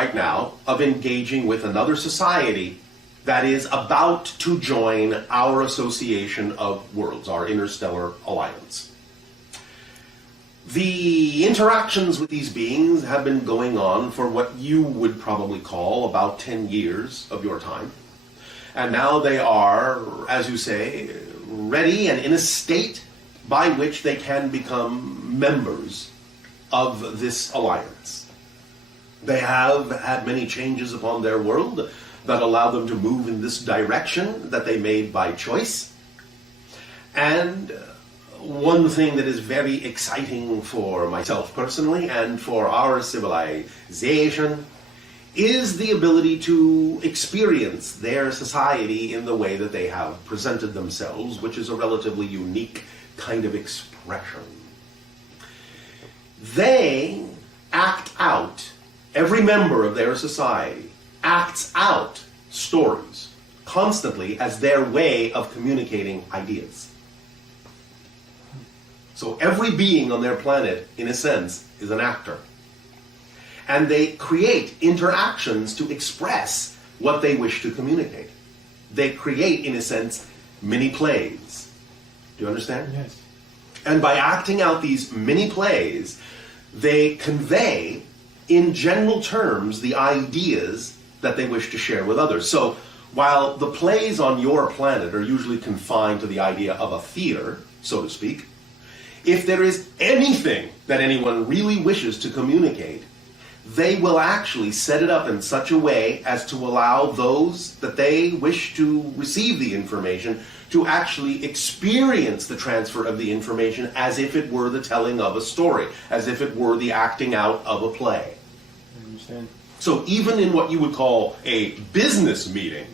right now of engaging with another society that is about to join our association of worlds, our interstellar alliance. The interactions with these beings have been going on for what you would probably call about 10 years of your time. And now they are, as you say, ready and in a state by which they can become members of this alliance. They have had many changes upon their world that allow them to move in this direction that they made by choice. And one thing that is very exciting for myself personally and for our civilization is the ability to experience their society in the way that they have presented themselves, which is a relatively unique kind of expression. They act out, every member of their society acts out stories constantly as their way of communicating ideas. So every being on their planet, in a sense, is an actor. And they create interactions to express what they wish to communicate. They create, in a sense, mini plays. Do you understand? Yes. And by acting out these mini plays, they convey, in general terms, the ideas that they wish to share with others. So while the plays on your planet are usually confined to the idea of a theater, so to speak, if there is anything that anyone really wishes to communicate, they will actually set it up in such a way as to allow those that they wish to receive the information to actually experience the transfer of the information as if it were the telling of a story, as if it were the acting out of a play. I understand. So even in what you would call a business meeting,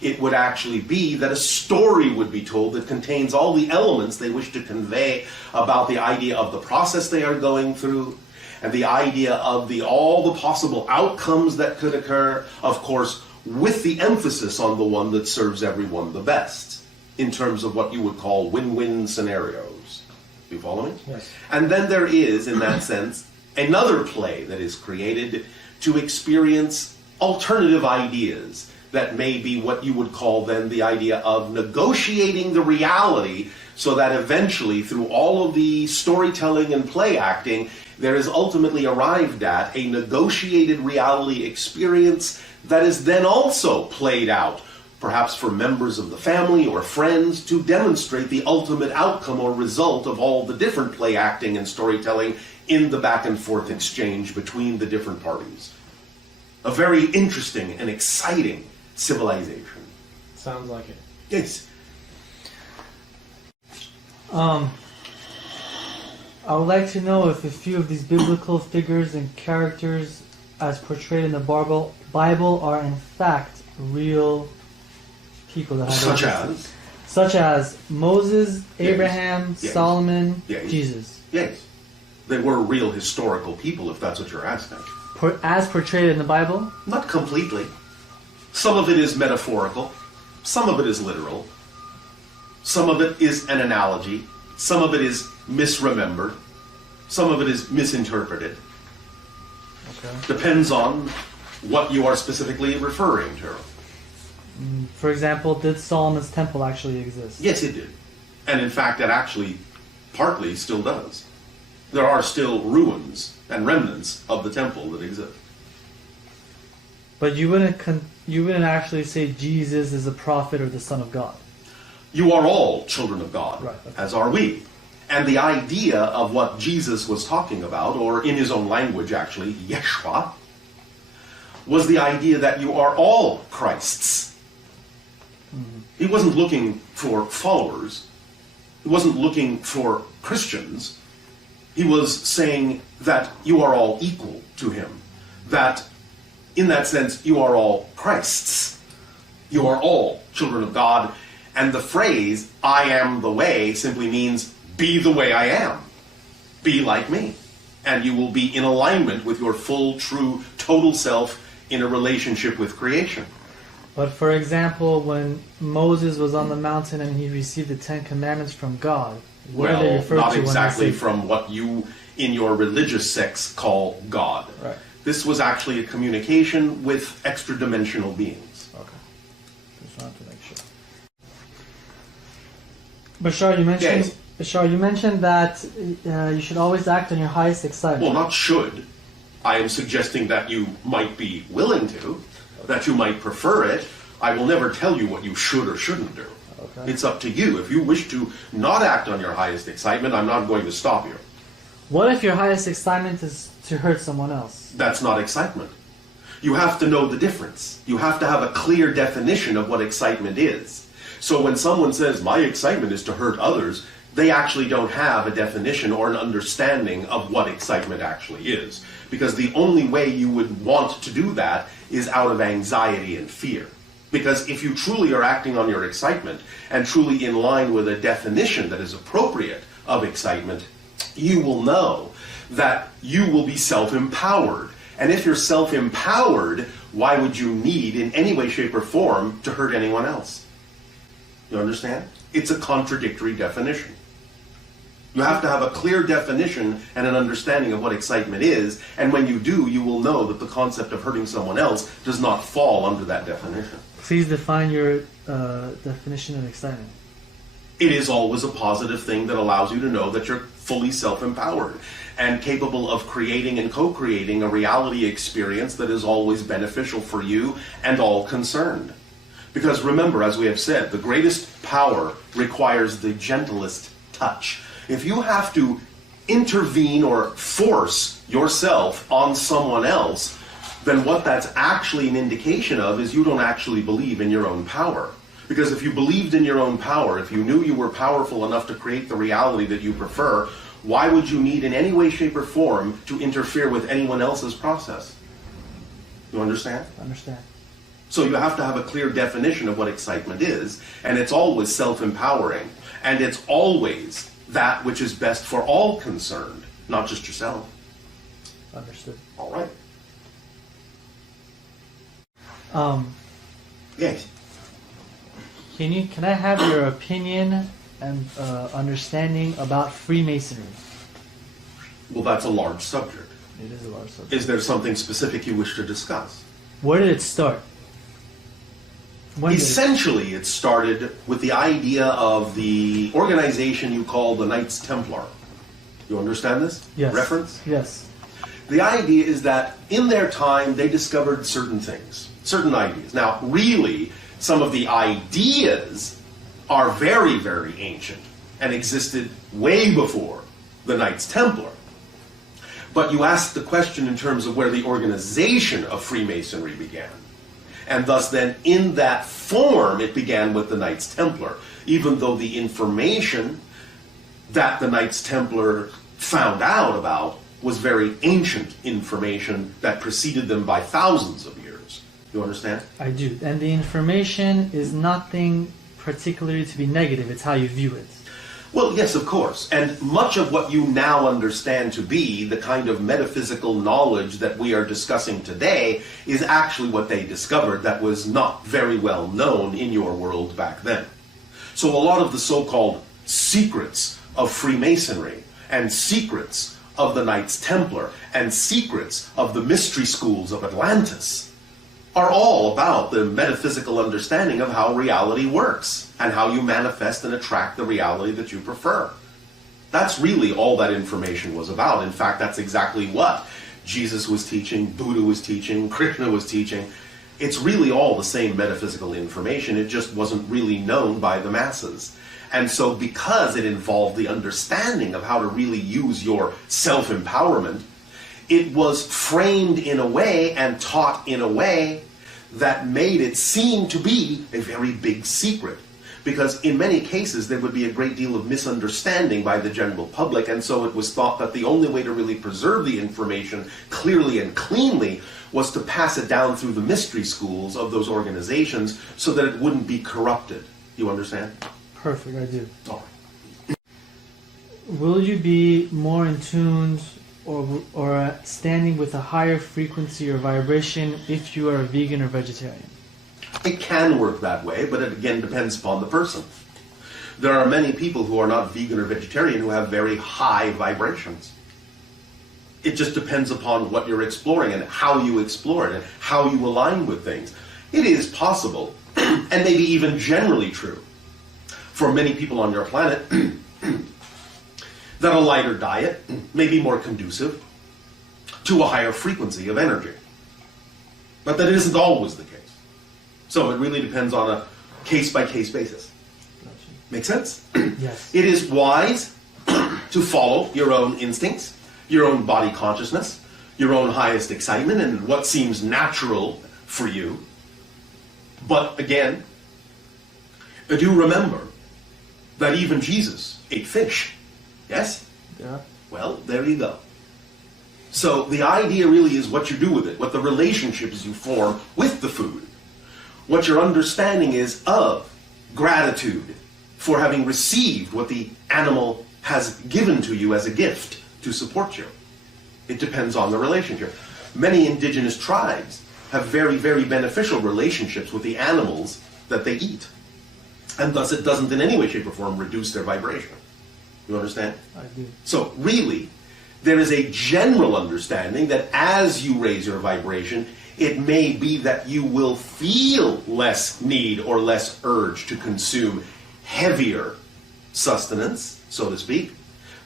it would actually be that a story would be told that contains all the elements they wish to convey about the idea of the process they are going through, and the idea of all the possible outcomes that could occur, of course, with the emphasis on the one that serves everyone the best, in terms of what you would call win-win scenarios. Do you follow me? Yes. And then there is, in that sense, another play that is created to experience alternative ideas that may be what you would call then the idea of negotiating the reality, so that eventually, through all of the storytelling and play acting, there is ultimately arrived at a negotiated reality experience that is then also played out, perhaps for members of the family or friends, to demonstrate the ultimate outcome or result of all the different play acting and storytelling in the back and forth exchange between the different parties. A very interesting and exciting civilization. Sounds like it. Yes. I would like to know if a few of these biblical figures and characters as portrayed in the Bible are in fact real people that have such as Moses, Abraham, Yes. Solomon, Yes. Jesus. Yes. They were real historical people, if that's what you're asking. As portrayed in the Bible? Not completely. Some of it is metaphorical. Some of it is literal. Some of it is an analogy. Some of it is misremembered. Some of it is misinterpreted. Okay. Depends on what you are specifically referring to. For example, did Solomon's temple actually exist? Yes, it did. And in fact, it actually partly still does. There are still ruins and remnants of the temple that exist. But you wouldn't actually say Jesus is a prophet or the Son of God. You are all children of God, Right, okay. as are we. And the idea of what Jesus was talking about, or in his own language actually, Yeshua, was the idea that you are all Christ's. Mm-hmm. He wasn't looking for followers. He wasn't looking for Christians. He was saying that you are all equal to him. That, in that sense, you are all Christ's. You are all children of God. And the phrase, I am the way, simply means, be the way I am. Be like me. And you will be in alignment with your full, true, total self in a relationship with creation. But for example, when Moses was on the mountain and he received the Ten Commandments from God, what are they referred not to exactly when they say... from what you, in your religious sects, call God. Right. This was actually a communication with extra-dimensional beings. Okay. Just wanted to make sure. Bashar, you mentioned. Yes. Bashar, you mentioned that you should always act on your highest excitement. Well, not should. I am suggesting that you might be willing to, that you might prefer it. I will never tell you what you should or shouldn't do. Okay. It's up to you. If you wish to not act on your highest excitement, I'm not going to stop you. What if your highest excitement is to hurt someone else? That's not excitement. You have to know the difference. You have to have a clear definition of what excitement is. So when someone says, my excitement is to hurt others, they actually don't have a definition or an understanding of what excitement actually is. Because the only way you would want to do that is out of anxiety and fear. Because if you truly are acting on your excitement and truly in line with a definition that is appropriate of excitement, you will know that you will be self-empowered. And if you're self-empowered, why would you need in any way, shape, or form to hurt anyone else? You understand? It's a contradictory definition. You have to have a clear definition and an understanding of what excitement is, and when you do, you will know that the concept of hurting someone else does not fall under that definition. Please define your definition of excitement. It is always a positive thing that allows you to know that you're fully self-empowered and capable of creating and co-creating a reality experience that is always beneficial for you and all concerned. Because remember, as we have said, the greatest power requires the gentlest touch. If you have to intervene or force yourself on someone else, then what that's actually an indication of is you don't actually believe in your own power. Because if you believed in your own power, if you knew you were powerful enough to create the reality that you prefer, why would you need in any way, shape, or form to interfere with anyone else's process? You understand? I understand. So you have to have a clear definition of what excitement is, and it's always self-empowering, and it's always that which is best for all concerned, not just yourself. Understood. All right. Yes. Can I have your opinion and understanding about Freemasonry? Well, that's a large subject. It is a large subject. Is there something specific you wish to discuss? Where did it start? When did it- Essentially, it started with the idea of the organization you call the Knights Templar. You understand this? Yes. Reference? Yes. The idea is that in their time, they discovered certain things, certain ideas. Now, really, some of the ideas are very, very ancient and existed way before the Knights Templar. But you ask the question in terms of where the organization of Freemasonry began. And thus then, in that form, it began with the Knights Templar, even though the information that the Knights Templar found out about was very ancient information that preceded them by thousands of years. You understand? I do. And the information is nothing particularly to be negative. It's how you view it. Well, yes, of course. And much of what you now understand to be the kind of metaphysical knowledge that we are discussing today is actually what they discovered that was not very well known in your world back then. So a lot of the so-called secrets of Freemasonry and secrets of the Knights Templar and secrets of the mystery schools of Atlantis are all about the metaphysical understanding of how reality works and how you manifest and attract the reality that you prefer. That's really all that information was about. In fact, that's exactly what Jesus was teaching, Buddha was teaching, Krishna was teaching. It's really all the same metaphysical information. It just wasn't really known by the masses. And so because it involved the understanding of how to really use your self-empowerment, it was framed in a way and taught in a way that made it seem to be a very big secret. Because in many cases there would be a great deal of misunderstanding by the general public, and so it was thought that the only way to really preserve the information clearly and cleanly was to pass it down through the mystery schools of those organizations so that it wouldn't be corrupted. You understand? Perfect, I do. All right. Will you be more in tune or standing with a higher frequency or vibration if you are a vegan or vegetarian? It can work that way, but it again depends upon the person. There are many people who are not vegan or vegetarian who have very high vibrations. It just depends upon what you're exploring and how you explore it and how you align with things. It is possible, and maybe even generally true, for many people on your planet, that a lighter diet may be more conducive to a higher frequency of energy. But that isn't always the case. So it really depends on a case-by-case basis. Make sense? Yes. It is wise to follow your own instincts, your own body consciousness, your own highest excitement, and what seems natural for you. But again, do remember that even Jesus ate fish. Yes? Yeah. Well, there you go. So the idea really is what you do with it, what the relationships you form with the food, what your understanding is of gratitude for having received what the animal has given to you as a gift to support you. It depends on the relationship. Many indigenous tribes have very, very beneficial relationships with the animals that they eat. And thus it doesn't in any way, shape, or form reduce their vibration. You understand? I do. So really, there is a general understanding that as you raise your vibration, it may be that you will feel less need or less urge to consume heavier sustenance, so to speak,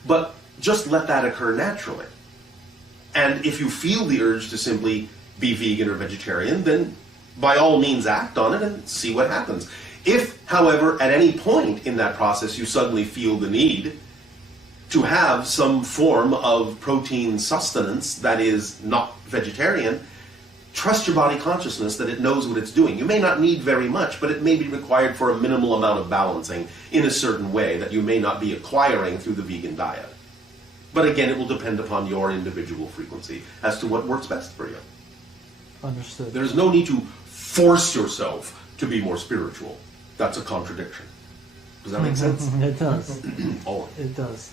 but just let that occur naturally. And if you feel the urge to simply be vegan or vegetarian, then by all means act on it and see what happens. If, however, at any point in that process you suddenly feel the need to have some form of protein sustenance that is not vegetarian, trust your body consciousness that it knows what it's doing. You may not need very much, but it may be required for a minimal amount of balancing in a certain way that you may not be acquiring through the vegan diet. But again, it will depend upon your individual frequency as to what works best for you. Understood. There's no need to force yourself to be more spiritual. That's a contradiction. Does that make sense? It does. Oh. It does.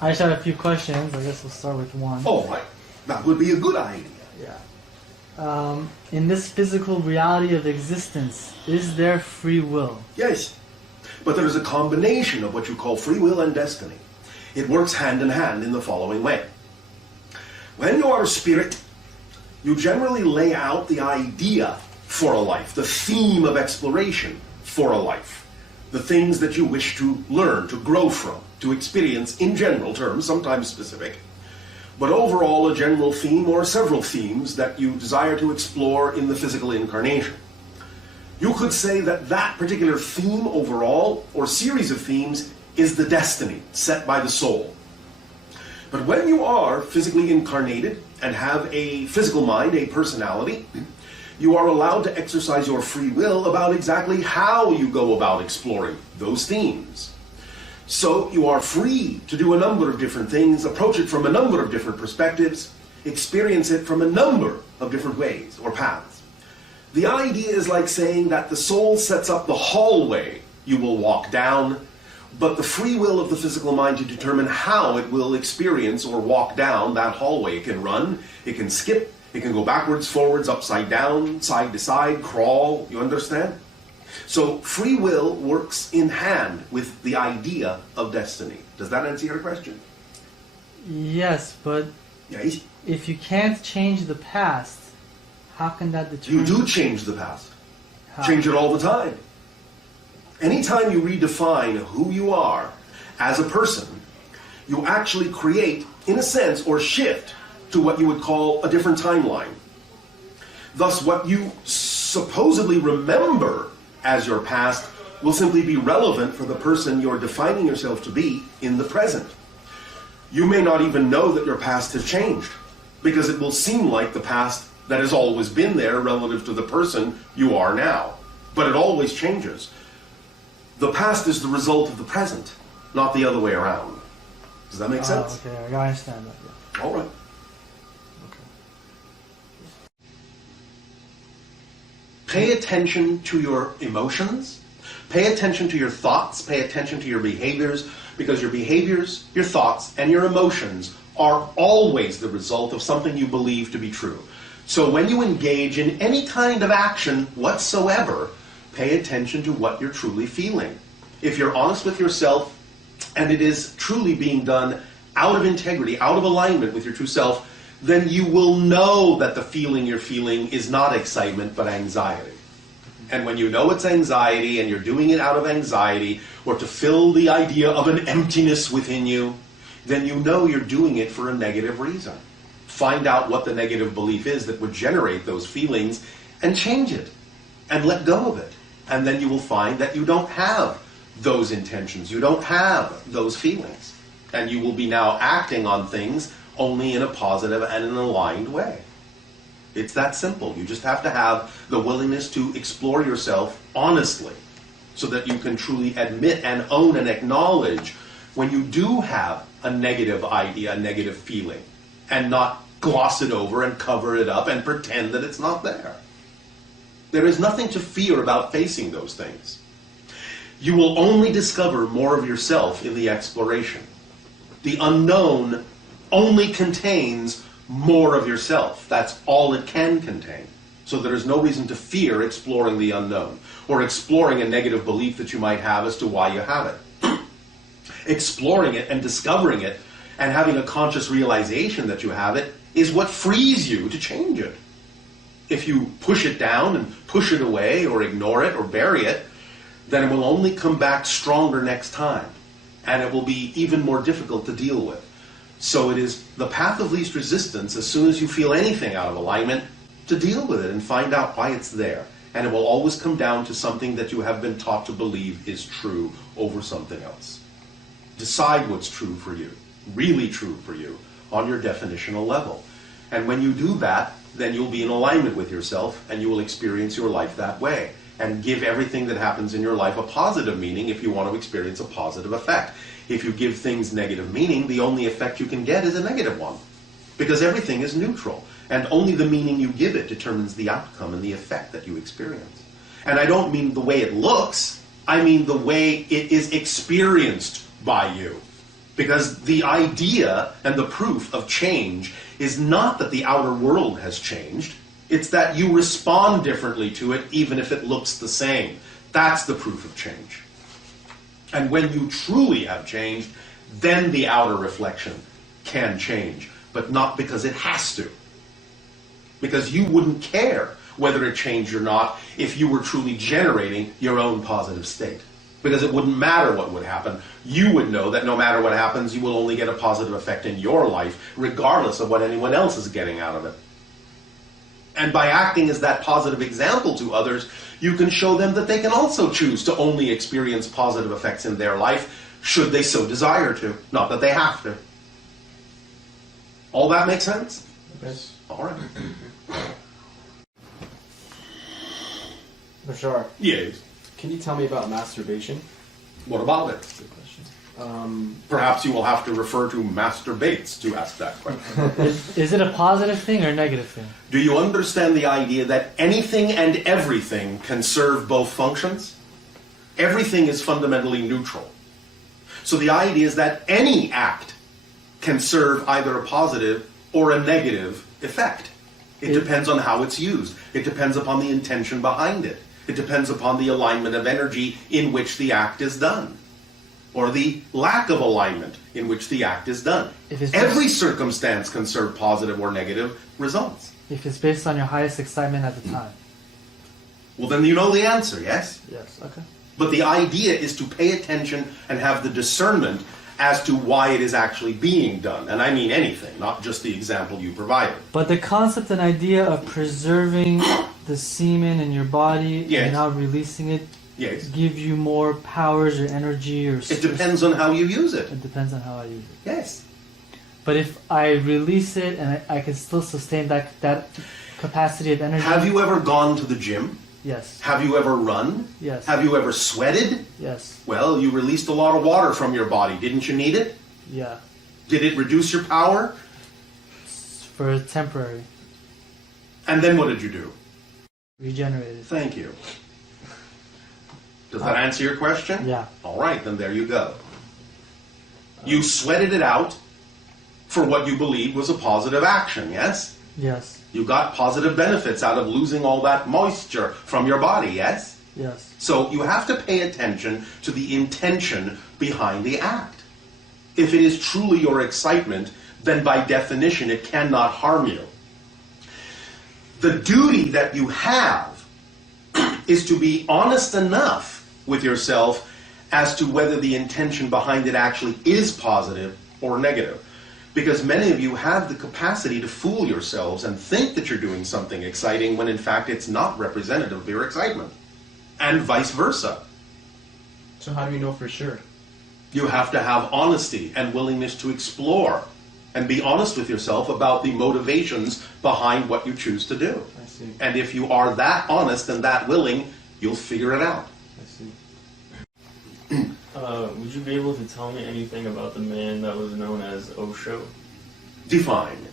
I just have a few questions. I guess we'll start with one. All right. That would be a good idea. Yeah. In this physical reality of existence, is there free will? Yes. But there is a combination of what you call free will and destiny. It works hand in hand in the following way. When you are a spirit, you generally lay out the idea for a life, the theme of exploration for a life, the things that you wish to learn, to grow from, to experience in general terms, sometimes specific, but overall a general theme or several themes that you desire to explore in the physical incarnation. You could say that that particular theme overall, or series of themes, is the destiny set by the soul. But when you are physically incarnated and have a physical mind, a personality, you are allowed to exercise your free will about exactly how you go about exploring those themes. So you are free to do a number of different things, approach it from a number of different perspectives, experience it from a number of different ways or paths. The idea is like saying that the soul sets up the hallway you will walk down, but the free will of the physical mind to determine how it will experience or walk down that hallway. It can run, it can skip, it can go backwards, forwards, upside down, side to side, crawl, you understand? So free will works in hand with the idea of destiny. Does that answer your question? Yes, but Yes. if you can't change the past, how can that determine? You do change the past. How? Change it all the time. Anytime you redefine who you are as a person, you actually create, in a sense, or shift to what you would call a different timeline. Thus, what you supposedly remember as your past will simply be relevant for the person you're defining yourself to be in the present. You may not even know that your past has changed, because it will seem like the past that has always been there relative to the person you are now. But it always changes. The past is the result of the present, not the other way around. Does that make sense? Okay, I understand that. Yeah. All right. Pay attention to your emotions, pay attention to your thoughts, pay attention to your behaviors, because your behaviors, your thoughts, and your emotions are always the result of something you believe to be true. So when you engage in any kind of action whatsoever, pay attention to what you're truly feeling. If you're honest with yourself, and it is truly being done out of integrity, out of alignment with your true self, then you will know that the feeling you're feeling is not excitement but anxiety. And when you know it's anxiety and you're doing it out of anxiety or to fill the idea of an emptiness within you, then you know you're doing it for a negative reason. Find out what the negative belief is that would generate those feelings and change it and let go of it. And then you will find that you don't have those intentions. You don't have those feelings. And you will be now acting on things only in a positive and an aligned way. It's that simple. You just have to have the willingness to explore yourself honestly so that you can truly admit and own and acknowledge when you do have a negative idea, a negative feeling, and not gloss it over and cover it up and pretend that it's not there. There is nothing to fear about facing those things. You will only discover more of yourself in the exploration. The unknown only contains more of yourself. That's all it can contain. So there is no reason to fear exploring the unknown or exploring a negative belief that you might have as to why you have it. Exploring it and discovering it and having a conscious realization that you have it is what frees you to change it. If you push it down and push it away or ignore it or bury it, then it will only come back stronger next time. And it will be even more difficult to deal with. So it is the path of least resistance, as soon as you feel anything out of alignment, to deal with it and find out why it's there. And it will always come down to something that you have been taught to believe is true over something else. Decide what's true for you, really true for you, on your definitional level. And when you do that, then you'll be in alignment with yourself and you will experience your life that way. And give everything that happens in your life a positive meaning if you want to experience a positive effect. If you give things negative meaning, the only effect you can get is a negative one. Because everything is neutral. And only the meaning you give it determines the outcome and the effect that you experience. And I don't mean the way it looks, I mean the way it is experienced by you. Because the idea and the proof of change is not that the outer world has changed. It's that you respond differently to it, even if it looks the same. That's the proof of change. And when you truly have changed, then the outer reflection can change, but not because it has to. Because you wouldn't care whether it changed or not if you were truly generating your own positive state. Because it wouldn't matter what would happen. You would know that no matter what happens, you will only get a positive effect in your life, regardless of what anyone else is getting out of it. And by acting as that positive example to others, you can show them that they can also choose to only experience positive effects in their life, should they so desire to. Not that they have to. All that makes sense? Yes. All right. Bashar, Yes. can you tell me about masturbation? What about it? Good question. Perhaps you will have to refer to Master Bates to ask that question. Is it a positive thing or a negative thing? Do you understand the idea that anything and everything can serve both functions? Everything is fundamentally neutral. So the idea is that any act can serve either a positive or a negative effect. It depends on how it's used. It depends upon the intention behind it. It depends upon the alignment of energy in which the act is done. Or the lack of alignment in which the act is done. Every circumstance can serve positive or negative results. If it's based on your highest excitement at the time. Well, then you know the answer, yes? Yes, okay. But the idea is to pay attention and have the discernment as to why it is actually being done. And I mean anything, not just the example you provided. But the concept and idea of preserving the semen in your body and not releasing it give you more powers or energy or it depends on how you use it. It depends on how I use it. Yes. But if I release it and I can still sustain that capacity of energy. Have you ever gone to the gym? Yes. Have you ever run? Yes. Have you ever sweated? Yes. Well, you released a lot of water from your body. Didn't you need it? Yeah. Did it reduce your power? For temporary. And then what did you do? Regenerated. Thank you. Does that answer your question? Yeah. All right, then there you go. You sweated it out for what you believed was a positive action, yes? Yes. You got positive benefits out of losing all that moisture from your body, yes? Yes. So you have to pay attention to the intention behind the act. If it is truly your excitement, then by definition it cannot harm you. The duty that you have is to be honest enough with yourself as to whether the intention behind it actually is positive or negative. Because many of you have the capacity to fool yourselves and think that you're doing something exciting when in fact it's not representative of your excitement. And vice versa. So how do you know for sure? You have to have honesty and willingness to explore and be honest with yourself about the motivations behind what you choose to do. I see. And if you are that honest and that willing, you'll figure it out. I see. Would you be able to tell me anything about the man that was known as Osho? Define.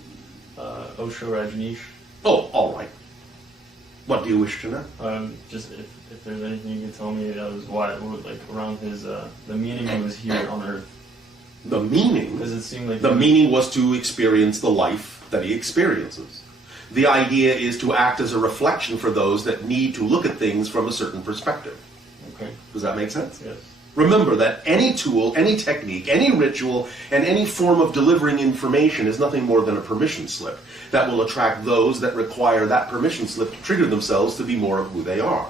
Osho Rajneesh? Oh, all right. What do you wish to know? Just if there's anything you can tell me that was why, like around his, the meaning he was here on Earth. The meaning? Because it seemed like... The meaning was to experience the life that he experiences. The idea is to act as a reflection for those that need to look at things from a certain perspective. Okay. Does that make sense? Yes. Remember that any tool, any technique, any ritual, and any form of delivering information is nothing more than a permission slip that will attract those that require that permission slip to trigger themselves to be more of who they are.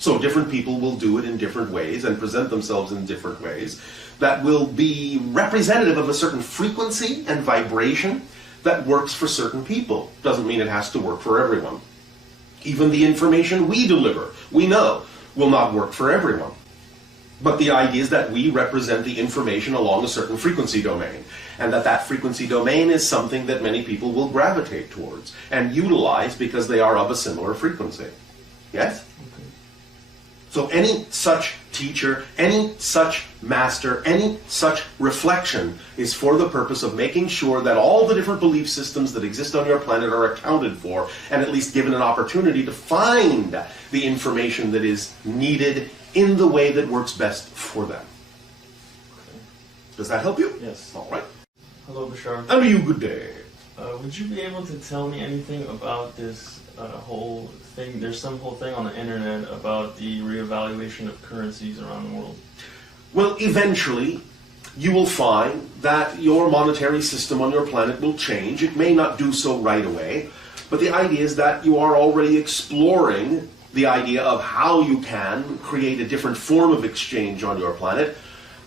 So different people will do it in different ways and present themselves in different ways that will be representative of a certain frequency and vibration that works for certain people. Doesn't mean it has to work for everyone. Even the information we deliver, we know, will not work for everyone. But the idea is that we represent the information along a certain frequency domain, and that frequency domain is something that many people will gravitate towards and utilize because they are of a similar frequency. Yes? Okay. So any such teacher, any such master, any such reflection is for the purpose of making sure that all the different belief systems that exist on your planet are accounted for and at least given an opportunity to find the information that is needed in the way that works best for them. Okay. Does that help you? Yes. All right. Hello, Bashar. How are you? Good day. Would you be able to tell me anything about this whole thing? There's some whole thing on the internet about the reevaluation of currencies around the world. Well, eventually, you will find that your monetary system on your planet will change. It may not do so right away, but the idea is that you are already exploring the idea of how you can create a different form of exchange on your planet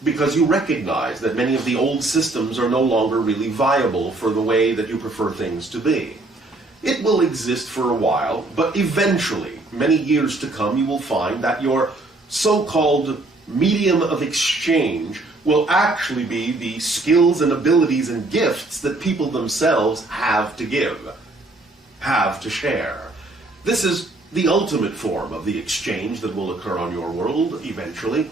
because you recognize that many of the old systems are no longer really viable for the way that you prefer things to be. It will exist for a while, but eventually, many years to come, you will find that your so-called medium of exchange will actually be the skills and abilities and gifts that people themselves have to give, have to share. This is the ultimate form of the exchange that will occur on your world eventually.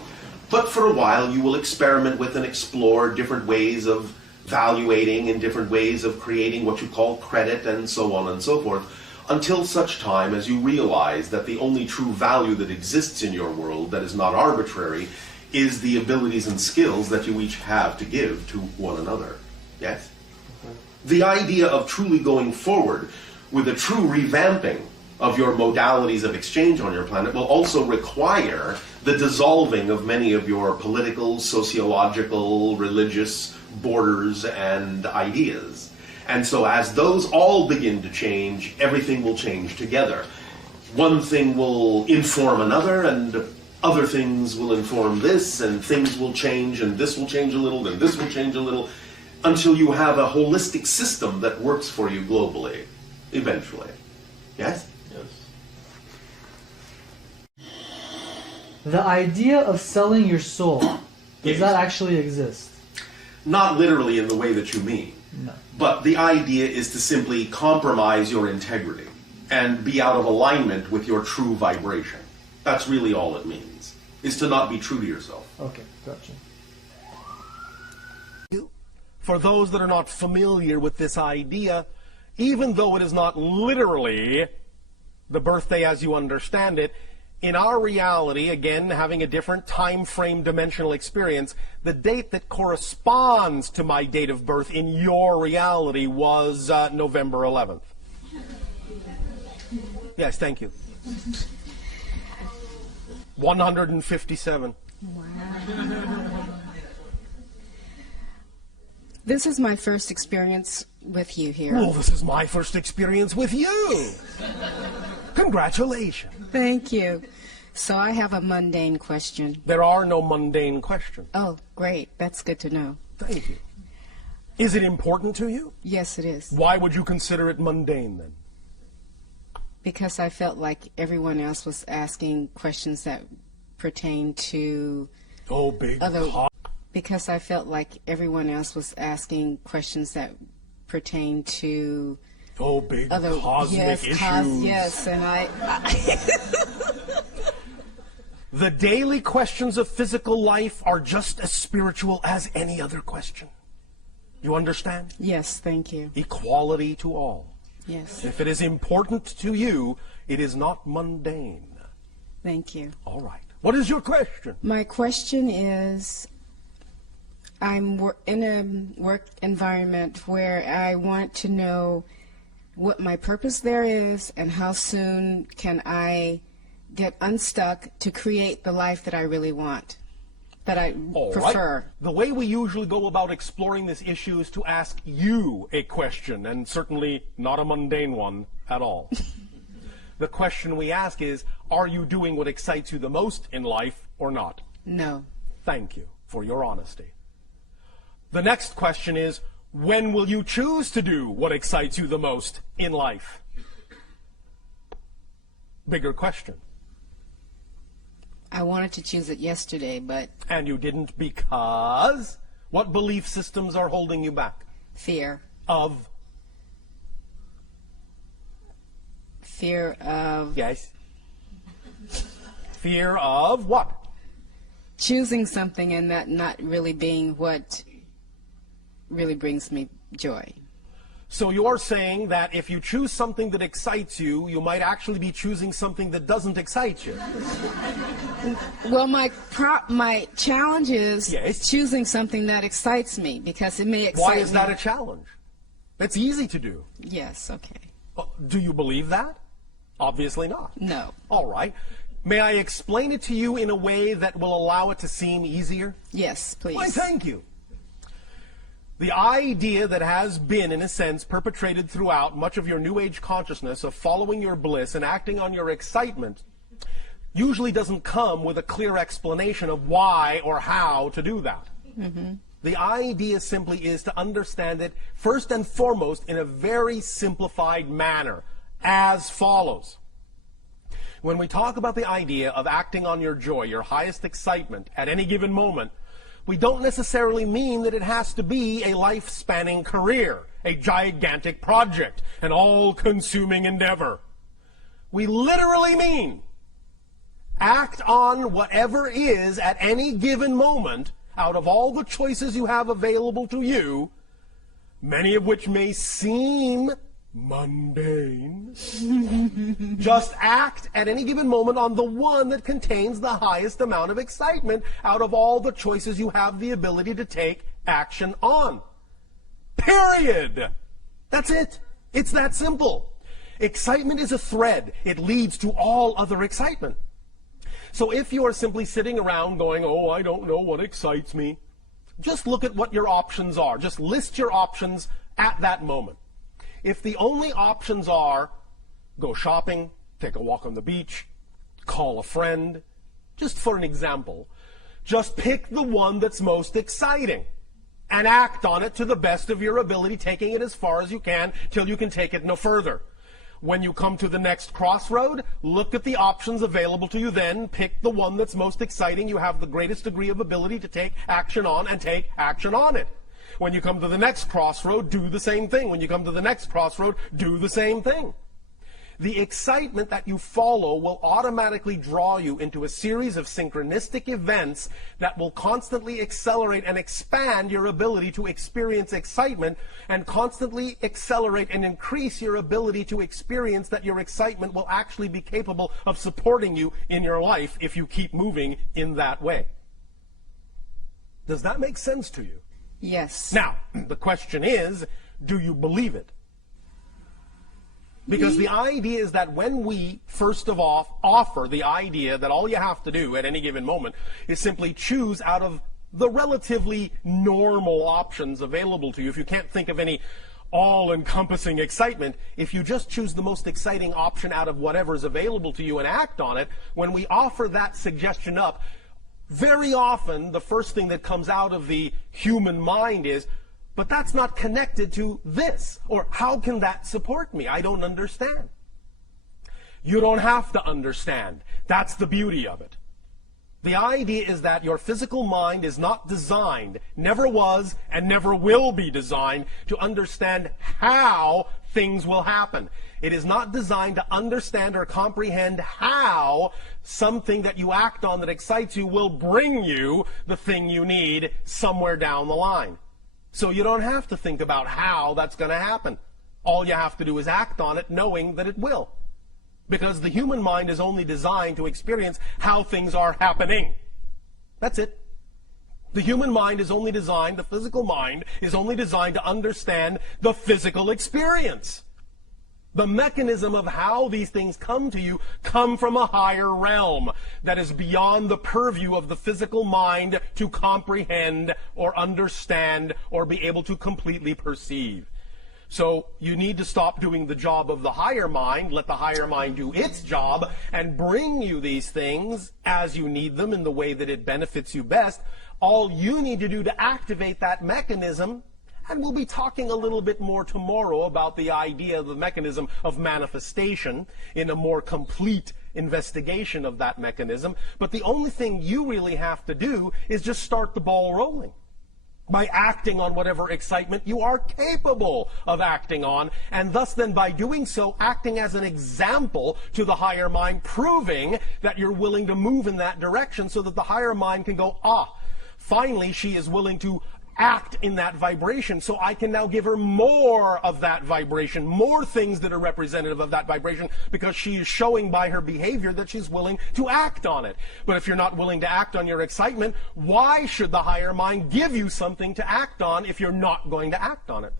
But for a while you will experiment with and explore different ways of valuating and different ways of creating what you call credit and so on and so forth, until such time as you realize that the only true value that exists in your world that is not arbitrary is the abilities and skills that you each have to give to one another. Yes? Okay. The idea of truly going forward with a true revamping of your modalities of exchange on your planet will also require the dissolving of many of your political, sociological, religious borders and ideas. And so as those all begin to change, everything will change together. One thing will inform another, and other things will inform this, and things will change, and this will change a little, and this will change a little, until you have a holistic system that works for you globally, eventually. Yes? Yes. The idea of selling your soul, does Yes. that actually exist? Not literally in the way that you mean. No. But the idea is to simply compromise your integrity and be out of alignment with your true vibration. That's really all it means, is to not be true to yourself. Okay, gotcha. For those that are not familiar with this idea, even though it is not literally the birthday as you understand it, in our reality, again, having a different time frame dimensional experience, the date that corresponds to my date of birth in your reality was November 11th. Yes, thank you. 157. Wow. This is my first experience with you here. Well, this is my first experience with you. Congratulations. Thank you. So I have a mundane question. There are no mundane questions. Oh, great. That's good to know. Thank you. Is it important to you? Yes, it is. Why would you consider it mundane then? Because I felt like everyone else was asking questions that pertain to Oh, big other. co- Because I felt like everyone else was asking questions that pertain to Oh, big other. cosmic issues. Yes, and I The daily questions of physical life are just as spiritual as any other question. You understand? Yes, thank you. Equality to all. Yes, If it is important to you, it is not mundane. thank you. All right. What is your question? My question is, I'm in a work environment where I want to know what my purpose there is and how soon can I get unstuck to create the life that I really want, that I All prefer. right. The way we usually go about exploring this issue is to ask you a question, and certainly not a mundane one at all. The question we ask is, are you doing what excites you the most in life or not? No. Thank you for your honesty. The next question is, when will you choose to do what excites you the most in life? Bigger question. I wanted to choose it yesterday, but And you didn't because? What belief systems are holding you back? fear. Of? Fear of Yes. Fear of what? choosing something and that not really being what really brings me joy. So you're saying that if you choose something that excites you, you might actually be choosing something that doesn't excite you. Well, my challenge is Yes. choosing something that excites me because it may excite Why is me. that a challenge? That's easy to do. Yes, okay. Do you believe that? Obviously not. No. All right. May I explain it to you in a way that will allow it to seem easier? Yes, please. Why, thank you. The idea that has been, in a sense, perpetrated throughout much of your New Age consciousness of following your bliss and acting on your excitement usually doesn't come with a clear explanation of why or how to do that. Mm-hmm. The idea simply is to understand it first and foremost in a very simplified manner, as follows. When we talk about the idea of acting on your joy, your highest excitement at any given moment, we don't necessarily mean that it has to be a life-spanning career, a gigantic project, an all-consuming endeavor. We literally mean act on whatever is at any given moment out of all the choices you have available to you, many of which may seem mundane. Just act at any given moment on the one that contains the highest amount of excitement out of all the choices you have the ability to take action on. Period. That's it. It's that simple. Excitement is a thread. It leads to all other excitement. So if you are simply sitting around going, oh, I don't know what excites me, just look at what your options are. Just list your options at that moment. If the only options are go shopping, take a walk on the beach, call a friend, just for an example, just pick the one that's most exciting and act on it to the best of your ability, taking it as far as you can till you can take it no further. When you come to the next crossroad, look at the options available to you then, pick the one that's most exciting, you have the greatest degree of ability to take action on, and take action on it. When you come to the next crossroad, do the same thing. When you come to the next crossroad, do the same thing. The excitement that you follow will automatically draw you into a series of synchronistic events that will constantly accelerate and expand your ability to experience excitement, and constantly accelerate and increase your ability to experience that your excitement will actually be capable of supporting you in your life if you keep moving in that way. Does that make sense to you? Yes. Now, the question is, do you believe it? Because the idea is that when we, first of all, offer the idea that all you have to do at any given moment is simply choose out of the relatively normal options available to you, if you can't think of any all-encompassing excitement, if you just choose the most exciting option out of whatever's available to you and act on it, when we offer that suggestion up, very often the first thing that comes out of the human mind is, but that's not connected to this, or how can that support me? I don't understand. You don't have to understand. That's the beauty of it. The idea is that your physical mind is not designed, never was, and never will be designed to understand how things will happen. It is not designed to understand or comprehend how something that you act on that excites you will bring you the thing you need somewhere down the line. So you don't have to think about how that's going to happen. All you have to do is act on it knowing that it will. Because the human mind is only designed to experience how things are happening. That's it. The human mind is only designed, the physical mind is only designed to understand the physical experience. The mechanism of how these things come to you come from a higher realm that is beyond the purview of the physical mind to comprehend or understand or be able to completely perceive. So you need to stop doing the job of the higher mind, let the higher mind do its job, and bring you these things as you need them in the way that it benefits you best. All you need to do to activate that mechanism, and we'll be talking a little bit more tomorrow about the idea of the mechanism of manifestation in a more complete investigation of that mechanism, but the only thing you really have to do is just start the ball rolling. By acting on whatever excitement you are capable of acting on, and thus then by doing so, acting as an example to the higher mind, proving that you're willing to move in that direction so that the higher mind can go, finally she is willing to act in that vibration, so I can now give her more of that vibration, more things that are representative of that vibration, because she is showing by her behavior that she's willing to act on it. But if you're not willing to act on your excitement, why should the higher mind give you something to act on if you're not going to act on it?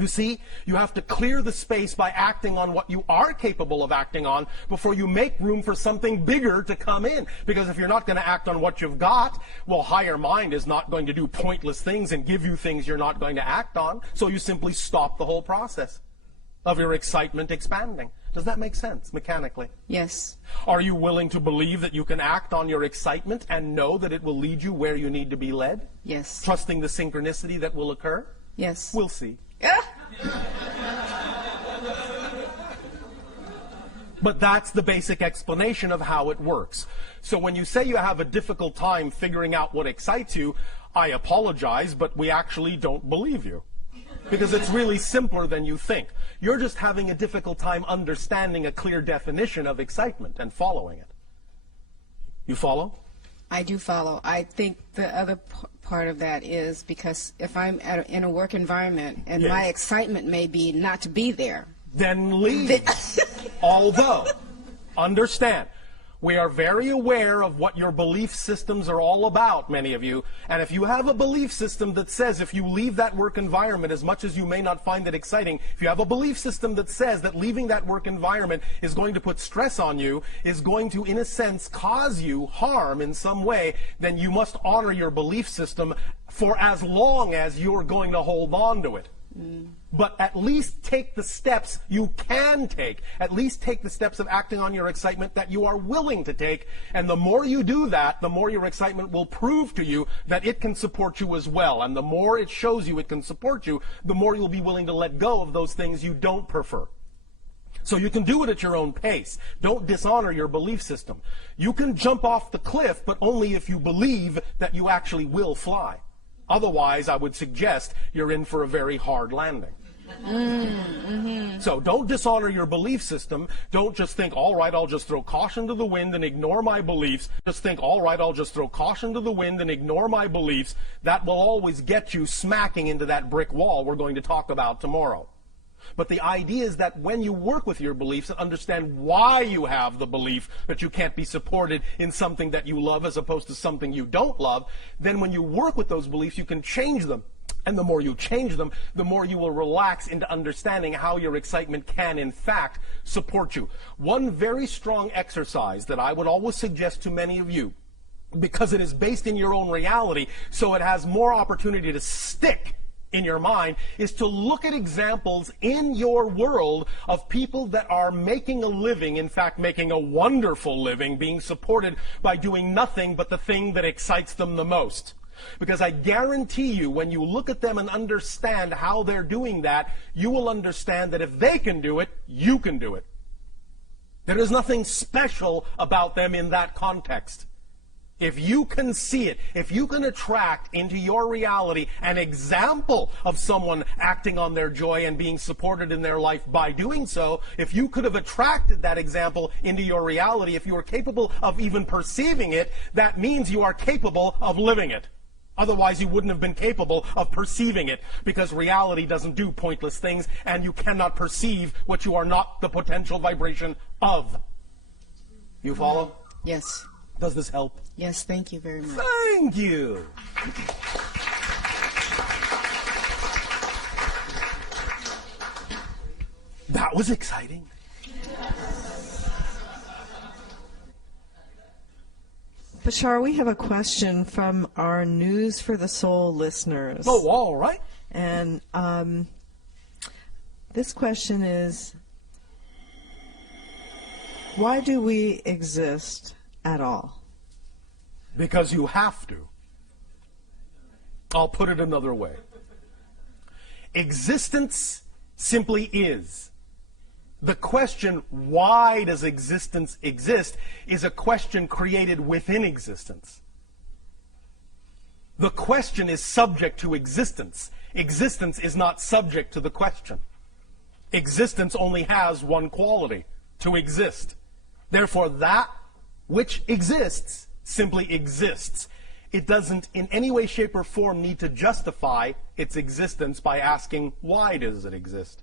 You see, you have to clear the space by acting on what you are capable of acting on before you make room for something bigger to come in. Because if you're not going to act on what you've got, well, higher mind is not going to do pointless things and give you things you're not going to act on. So you simply stop the whole process of your excitement expanding. Does that make sense mechanically? Yes. Are you willing to believe that you can act on your excitement and know that it will lead you where you need to be led? Yes. Trusting the synchronicity that will occur? Yes. We'll see. But that's the basic explanation of how it works. So when you say you have a difficult time figuring out what excites you, I apologize, but we actually don't believe you. Because it's really simpler than you think. You're just having a difficult time understanding a clear definition of excitement and following it. You follow? I do follow. I think the other part of that is because if I'm in a work environment and Yes. my excitement may be not to be there. Then leave. Although, understand, we are very aware of what your belief systems are all about, many of you. And if you have a belief system that says if you leave that work environment, as much as you may not find it exciting, if you have a belief system that says that leaving that work environment is going to put stress on you, is going to, in a sense, cause you harm in some way, then you must honor your belief system for as long as you're going to hold on to it. But at least take the steps you can take. At least take the steps of acting on your excitement that you are willing to take. And the more you do that, the more your excitement will prove to you that it can support you as well. And the more it shows you it can support you, the more you'll be willing to let go of those things you don't prefer. So you can do it at your own pace. Don't dishonor your belief system. You can jump off the cliff, but only if you believe that you actually will fly. Otherwise, I would suggest you're in for a very hard landing. So don't dishonor your belief system. Don't just think, all right, I'll just throw caution to the wind and ignore my beliefs. Just think, all right, I'll just throw caution to the wind and ignore my beliefs. That will always get you smacking into that brick wall we're going to talk about tomorrow. But the idea is that when you work with your beliefs and understand why you have the belief that you can't be supported in something that you love as opposed to something you don't love, then when you work with those beliefs, you can change them. And the more you change them, the more you will relax into understanding how your excitement can, in fact, support you. One very strong exercise that I would always suggest to many of you because it is based in your own reality, so it has more opportunity to stick in your mind, is to look at examples in your world of people that are making a living, in fact making a wonderful living, being supported by doing nothing but the thing that excites them the most. Because I guarantee you, when you look at them and understand how they're doing that, you will understand that if they can do it, you can do it. There is nothing special about them in that context. If you can see it, if you can attract into your reality an example of someone acting on their joy and being supported in their life by doing so, if you could have attracted that example into your reality, if you are capable of even perceiving it, that means you are capable of living it. Otherwise, you wouldn't have been capable of perceiving it, because reality doesn't do pointless things, and you cannot perceive what you are not the potential vibration of. You follow? Yes. Does this help? Yes, thank you very much. Thank you. That was exciting. Bashar, we have a question from our News for the Soul listeners. Oh, all right. And this question is, why do we exist at all? Because you have to. I'll put it another way. Existence simply is. The question, why does existence exist, is a question created within existence. The question is subject to existence. Existence is not subject to the question. Existence only has one quality, to exist. Therefore, that which exists simply exists. It doesn't in any way, shape, or form need to justify its existence by asking, why does it exist?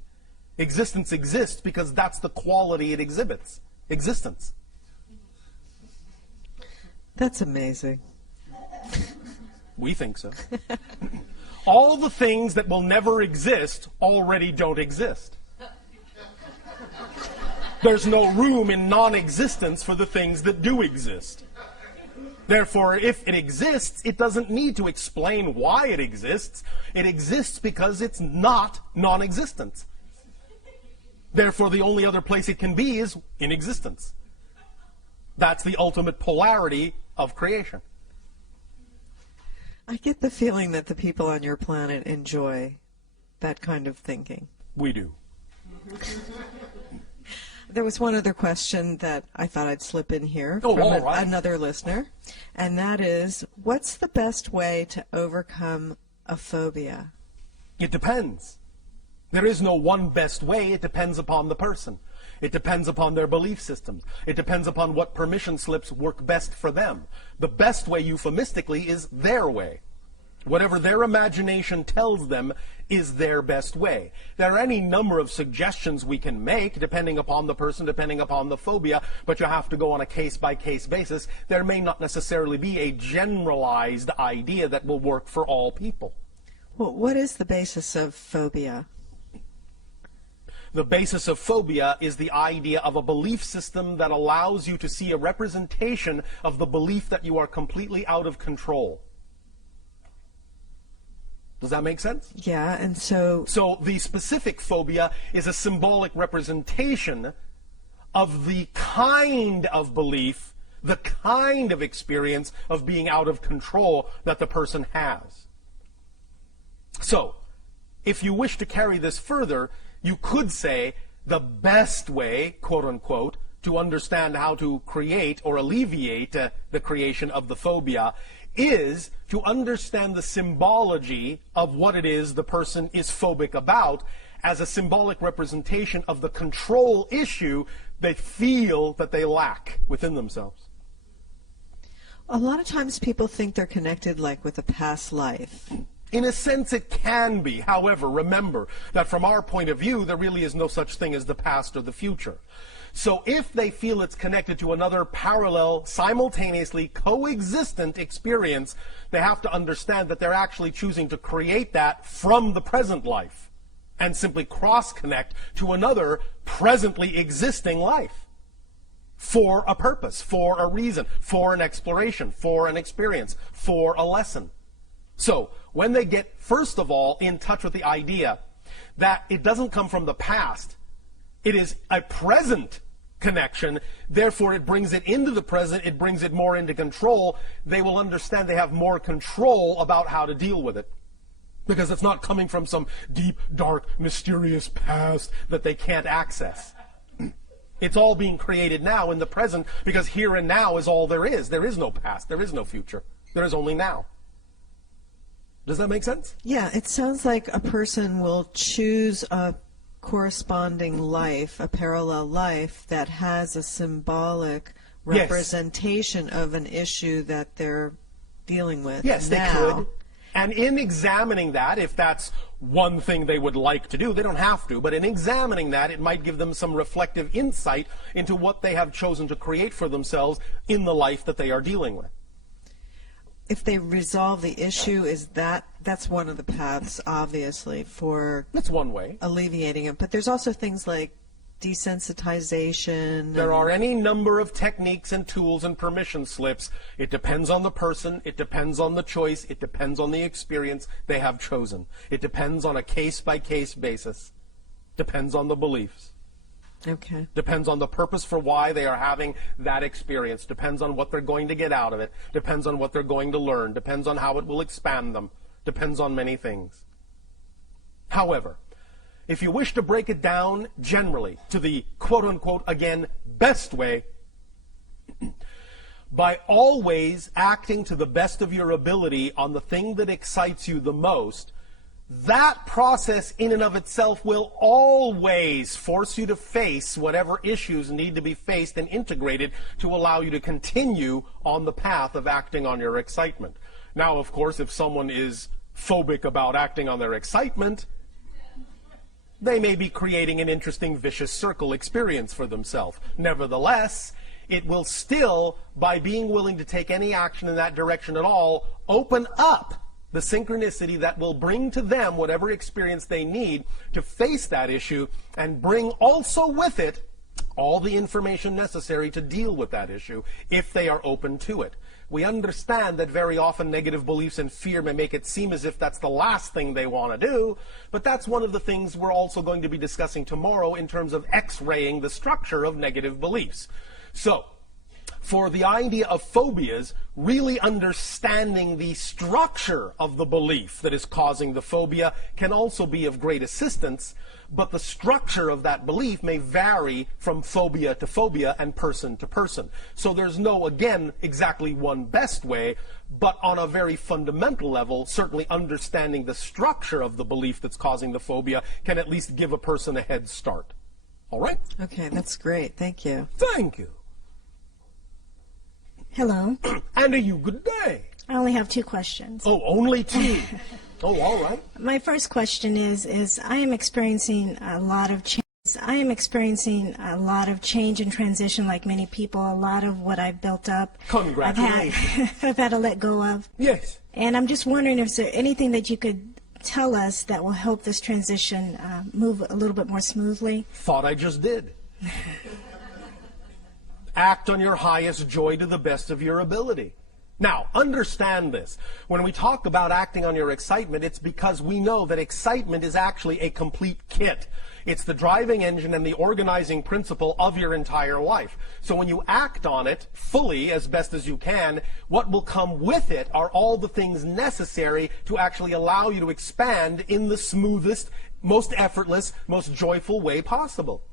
Existence exists because that's the quality it exhibits. Existence. That's amazing. We think so. All the things that will never exist already don't exist. There's no room in non-existence for the things that do exist. Therefore, if it exists, it doesn't need to explain why it exists. It exists because it's not non-existence. Therefore, the only other place it can be is in existence. That's the ultimate polarity of creation. I get the feeling that the people on your planet enjoy that kind of thinking. We do. There was one other question that I thought I'd slip in here Oh, from all right. another listener, and that is, what's the best way to overcome a phobia? It depends. There is no one best way. It depends upon the person. It depends upon their belief systems. It depends upon what permission slips work best for them. The best way, euphemistically, is their way. Whatever their imagination tells them is their best way. There are any number of suggestions we can make, depending upon the person, depending upon the phobia, but you have to go on a case-by-case basis. There may not necessarily be a generalized idea that will work for all people. Well, what is the basis of phobia? The basis of phobia is the idea of a belief system that allows you to see a representation of the belief that you are completely out of control. Does that make sense? Yeah, and so the specific phobia is a symbolic representation of the kind of belief, the kind of experience of being out of control that the person has. So, if you wish to carry this further, you could say the best way, quote unquote, to understand how to create or alleviate the creation of the phobia is to understand the symbology of what it is the person is phobic about as a symbolic representation of the control issue they feel that they lack within themselves. a lot of times people think they're connected like with a past life. In a sense, it can be. However, remember that from our point of view, there really is no such thing as the past or the future. So if they feel it's connected to another parallel, simultaneously coexistent experience, they have to understand that they're actually choosing to create that from the present life and simply cross-connect to another presently existing life. for a purpose, for a reason, for an exploration, for an experience, for a lesson. So when they get, first of all, in touch with the idea that it doesn't come from the past, it is a present connection, therefore it brings it into the present, it brings it more into control, they will understand they have more control about how to deal with it. Because it's not coming from some deep, dark, mysterious past that they can't access. It's all being created now in the present, because here and now is all there is. There is no past. There is no future. There is only now. Does that make sense? Yeah, it sounds like a person will choose a corresponding life, a parallel life that has a symbolic representation of an issue that they're dealing with. Yes, now. they could. And in examining that, if that's one thing they would like to do, they don't have to, but in examining that, it might give them some reflective insight into what they have chosen to create for themselves in the life that they are dealing with. If they resolve the issue, that's one of the paths, obviously, for That's one way. alleviating it. But there's also things like desensitization. There are any number of techniques and tools and permission slips. It depends on the person. It depends on the choice. It depends on the experience they have chosen. It depends on a case-by-case basis. Depends on the beliefs. Okay. Depends on the purpose for why they are having that experience. Depends on what they're going to get out of it. Depends on what they're going to learn. Depends on how it will expand them. Depends on many things. However, if you wish to break it down generally to the quote-unquote, again, best way, by always acting to the best of your ability on the thing that excites you the most, that process in and of itself will always force you to face whatever issues need to be faced and integrated to allow you to continue on the path of acting on your excitement. Now, of course, if someone is phobic about acting on their excitement, they may be creating an interesting vicious circle experience for themselves. Nevertheless, it will still, by being willing to take any action in that direction at all, open up the synchronicity that will bring to them whatever experience they need to face that issue, and bring also with it all the information necessary to deal with that issue if they are open to it. We understand that very often negative beliefs and fear may make it seem as if that's the last thing they want to do, but that's one of the things we're also going to be discussing tomorrow in terms of X-raying the structure of negative beliefs. So, for the idea of phobias, really understanding the structure of the belief that is causing the phobia can also be of great assistance, but the structure of that belief may vary from phobia to phobia and person to person. So there's no, again, exactly one best way, but on a very fundamental level, certainly understanding the structure of the belief that's causing the phobia can at least give a person a head start. All right? Okay, that's great. Thank you. Thank you. Hello. And a you good day. I only have 2 questions. Oh, only 2. Oh, all right. My first question is I am experiencing a lot of change. I am experiencing a lot of change and transition, like many people. A lot of what I've built up, Congratulations. I've had to let go of. Yes. And I'm just wondering if there anything that you could tell us that will help this transition move a little bit more smoothly. Thought I just did. Act on your highest joy to the best of your ability. Now, understand this. When we talk about acting on your excitement, it's because we know that excitement is actually a complete kit. It's the driving engine and the organizing principle of your entire life. So when you act on it fully, as best as you can, what will come with it are all the things necessary to actually allow you to expand in the smoothest, most effortless, most joyful way possible.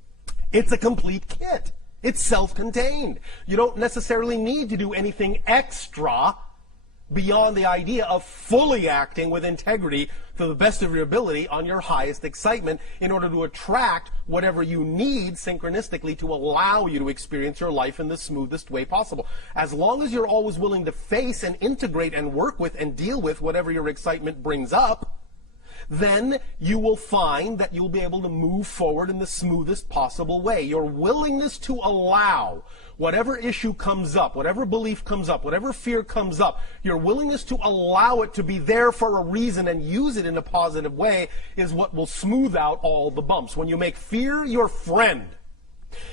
It's a complete kit. It's self-contained. You don't necessarily need to do anything extra beyond the idea of fully acting with integrity to the best of your ability on your highest excitement in order to attract whatever you need synchronistically to allow you to experience your life in the smoothest way possible. As long as you're always willing to face and integrate and work with and deal with whatever your excitement brings up, then you will find that you'll be able to move forward in the smoothest possible way. Your willingness to allow whatever issue comes up, whatever belief comes up, whatever fear comes up, your willingness to allow it to be there for a reason and use it in a positive way is what will smooth out all the bumps. When you make fear your friend,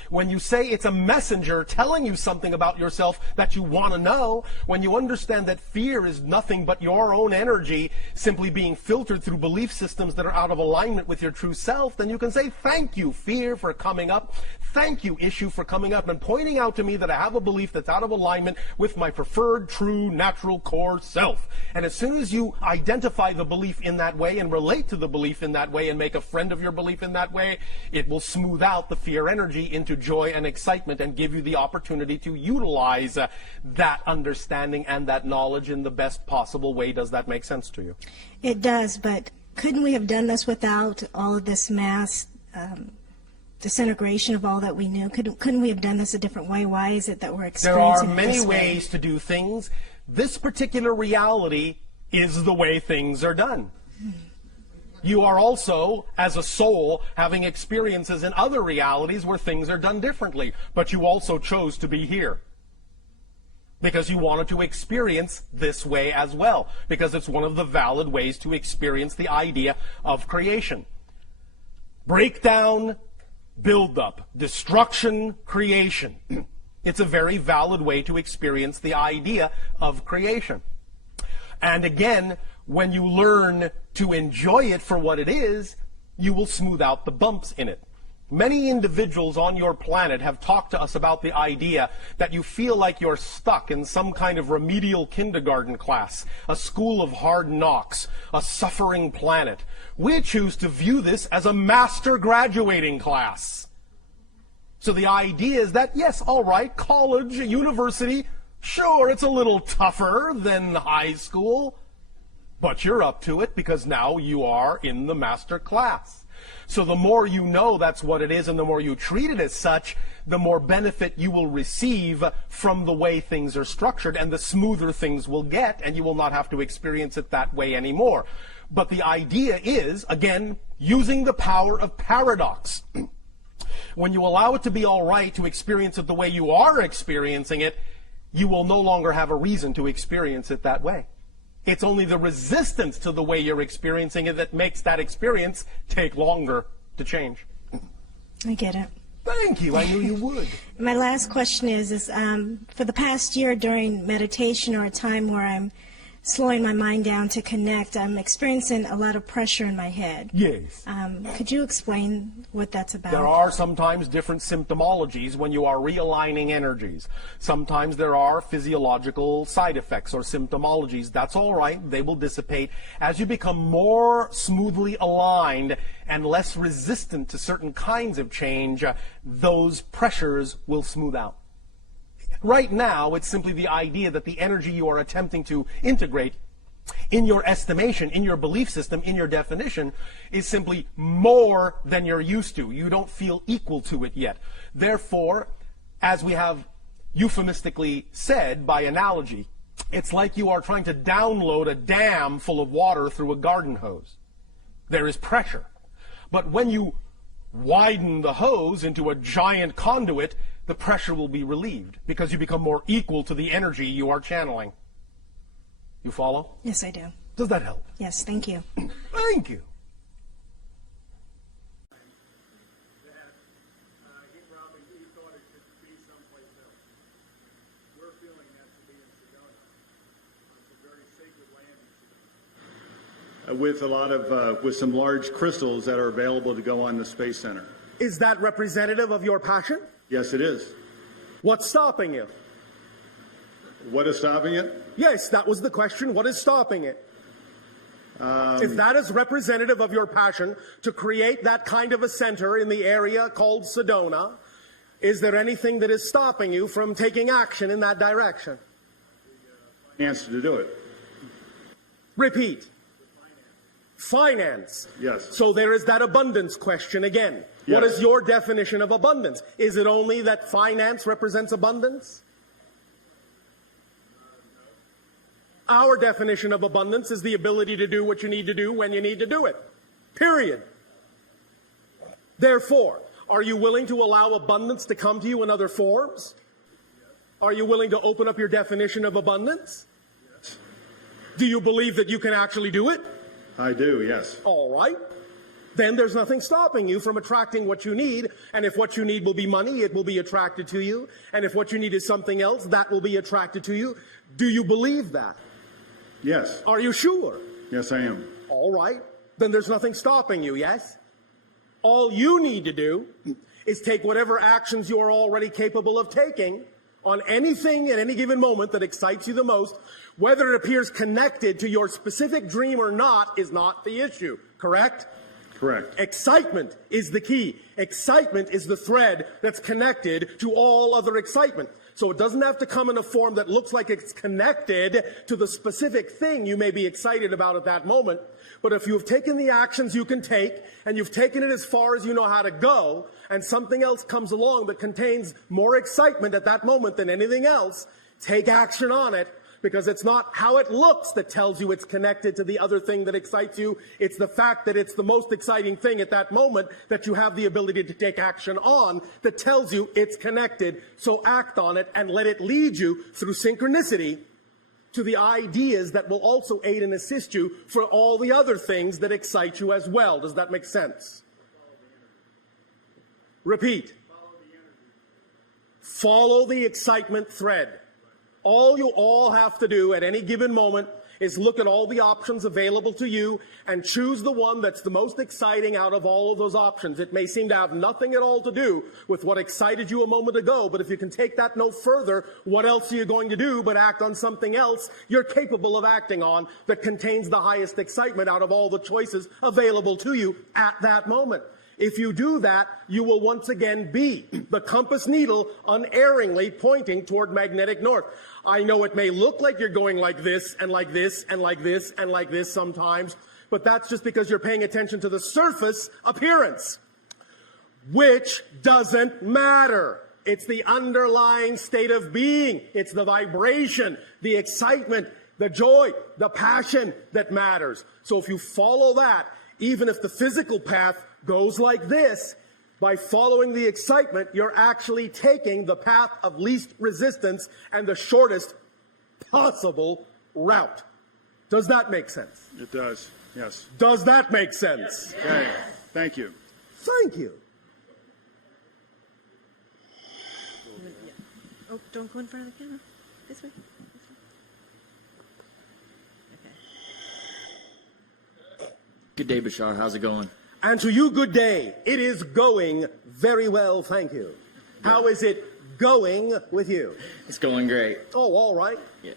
When you say it's a messenger telling you something about yourself that you want to know, when you understand that fear is nothing but your own energy simply being filtered through belief systems that are out of alignment with your true self, then you can say, thank you, fear, for coming up. Thank you, issue, for coming up and pointing out to me that I have a belief that's out of alignment with my preferred, true, natural core self. And as soon as you identify the belief in that way and relate to the belief in that way and make a friend of your belief in that way, it will smooth out the fear energy into joy and excitement and give you the opportunity to utilize that understanding and that knowledge in the best possible way. Does that make sense to you? It does, but couldn't we have done this without all of this mass disintegration of all that we knew? Couldn't we have done this a different way? Why is it that we're experiencing There are many this way? ways to do things. This particular reality is the way things are done. You are also, as a soul, having experiences in other realities where things are done differently. But you also chose to be here because you wanted to experience this way as well, because it's one of the valid ways to experience the idea of creation. Breakdown, build-up, destruction, creation. It's a very valid way to experience the idea of creation. And again, when you learn to enjoy it for what it is, you will smooth out the bumps in it. Many individuals on your planet have talked to us about the idea that you feel like you're stuck in some kind of remedial kindergarten class, a school of hard knocks, a suffering planet. We choose to view this as a master graduating class. So the idea is that, yes, all right, college, university, sure, it's a little tougher than high school, but you're up to it because now you are in the master class. So the more you know that's what it is and the more you treat it as such, the more benefit you will receive from the way things are structured and the smoother things will get, and you will not have to experience it that way anymore. But the idea is, again, using the power of paradox. When you allow it to be all right to experience it the way you are experiencing it, you will no longer have a reason to experience it that way. It's only the resistance to the way you're experiencing it that makes that experience take longer to change. I get it. Thank you. I knew you would. My last question is for the past year during meditation or a time where I'm slowing my mind down to connect, I'm experiencing a lot of pressure in my head. Yes. Could you explain what that's about? There are sometimes different symptomologies when you are realigning energies. Sometimes there are physiological side effects or symptomologies. That's all right. They will dissipate. As you become more smoothly aligned and less resistant to certain kinds of change, those pressures will smooth out. Right now, it's simply the idea that the energy you are attempting to integrate in your estimation, in your belief system, in your definition, is simply more than you're used to. You don't feel equal to it yet. Therefore, as we have euphemistically said by analogy, it's like you are trying to download a dam full of water through a garden hose. There is pressure. But when you widen the hose into a giant conduit, the pressure will be relieved because you become more equal to the energy you are channeling. You follow? Yes, I do. Does that help? Yes, thank you. Thank you. With a lot of, with some large crystals that are available to go on the Space Center. Is that representative of your passion? Yes, it is. What's stopping you? What is stopping it? Yes, that was the question. What is stopping it? If that is representative of your passion to create that kind of a center in the area called Sedona, is there anything that is stopping you from taking action in that direction? Answer to do it. Repeat. Finance. Yes. So there is that abundance question again. Yes. What is your definition of abundance? Is it only that finance represents abundance? Our definition of abundance is the ability to do what you need to do when you need to do it. Period. Therefore, are you willing to allow abundance to come to you in other forms? Are you willing to open up your definition of abundance? Do you believe that you can actually do it? I do, yes. All right. then there's nothing stopping you from attracting what you need. And if what you need will be money, it will be attracted to you. And if what you need is something else, that will be attracted to you. Do you believe that? Yes. Are you sure? Yes, I am. All right. Then there's nothing stopping you, yes? All you need to do is take whatever actions you are already capable of taking on anything at any given moment that excites you the most. Whether it appears connected to your specific dream or not is not the issue, correct? Correct. Excitement is the key. Excitement is the thread that's connected to all other excitement. So it doesn't have to come in a form that looks like it's connected to the specific thing you may be excited about at that moment. But if you've taken the actions you can take, and you've taken it as far as you know how to go, and something else comes along that contains more excitement at that moment than anything else, take action on it, because it's not how it looks that tells you it's connected to the other thing that excites you. It's the fact that it's the most exciting thing at that moment that you have the ability to take action on that tells you it's connected. So act on it and let it lead you through synchronicity to the ideas that will also aid and assist you for all the other things that excite you as well. Does that make sense? Repeat. Follow the excitement thread. All you all have to do at any given moment is look at all the options available to you and choose the one that's the most exciting out of all of those options. It may seem to have nothing at all to do with what excited you a moment ago, but if you can take that no further, what else are you going to do but act on something else you're capable of acting on that contains the highest excitement out of all the choices available to you at that moment? If you do that, you will once again be the compass needle unerringly pointing toward magnetic north. I know it may look like you're going like this and like this and like this and like this sometimes, but that's just because you're paying attention to the surface appearance, which doesn't matter. It's the underlying state of being. It's the vibration, the excitement, the joy, the passion that matters. So if you follow that, even if the physical path goes like this, by following the excitement, you're actually taking the path of least resistance and the shortest possible route. Does that make sense? It does, yes. Does that make sense? Okay, thank you. Thank you. Oh, don't go in front of the camera. This way. Okay. Good day, Bashar. How's it going? And to you, good day. It is going very well, thank you. How is it going with you? It's going great. Oh, all right. Yeah.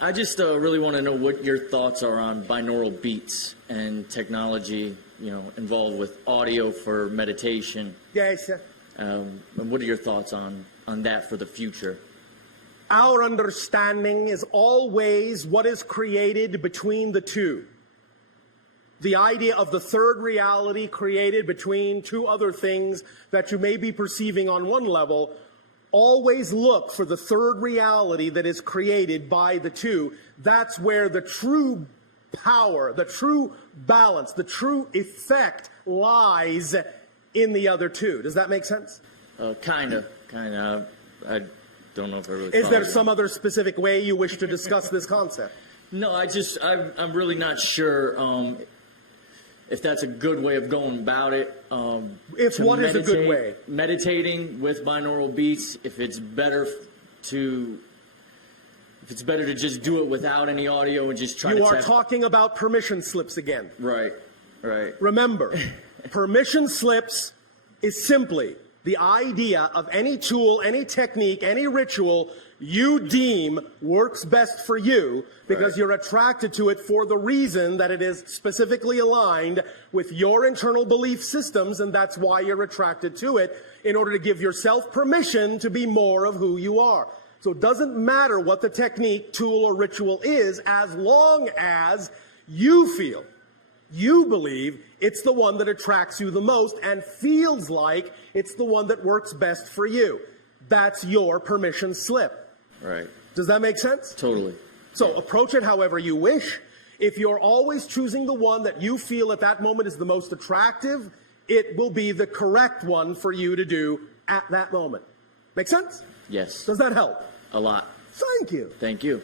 I just really want to know what your thoughts are on binaural beats and technology, involved with audio for meditation. Yes, sir. And what are your thoughts on that for the future? Our understanding is always what is created between the two. The idea of the third reality created between two other things that you may be perceiving on one level, always look for the third reality that is created by the two. That's where the true power, the true balance, the true effect lies in the other two. Does that make sense? Kind of. I don't know if I really Is there follow. some other specific way you wish to discuss this concept? No, I'm really not sure if that's a good way of going about it. If what is a good way? Meditating with binaural beats. If it's better to just do it without any audio and just try to. You are talking about permission slips again. Right. Remember, permission slips is simply the idea of any tool, any technique, any ritual you deem works best for you because you're attracted to it for the reason that it is specifically aligned with your internal belief systems, and that's why you're attracted to it, in order to give yourself permission to be more of who you are. So it doesn't matter what the technique, tool, or ritual is, as long as you feel, you believe it's the one that attracts you the most and feels like it's the one that works best for you. That's your permission slip. Right. Does that make sense? Totally. So approach it however you wish. If you're always choosing the one that you feel at that moment is the most attractive, it will be the correct one for you to do at that moment. Make sense? Yes. Does that help? A lot. Thank you. Thank you.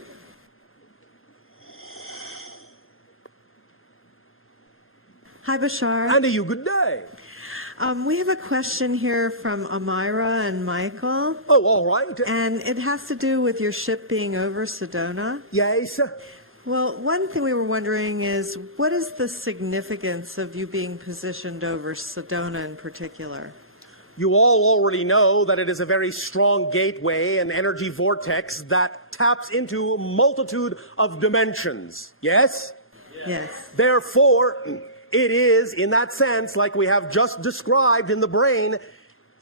Hi, Bashar. And to you, good day. We have a question here from Amira and Michael. Oh, all right. And it has to do with your ship being over Sedona. Yes. Well, one thing we were wondering is, what is the significance of you being positioned over Sedona in particular? You all already know that it is a very strong gateway and energy vortex that taps into a multitude of dimensions. Yes? Yes. Therefore, it is, in that sense, like we have just described in the brain,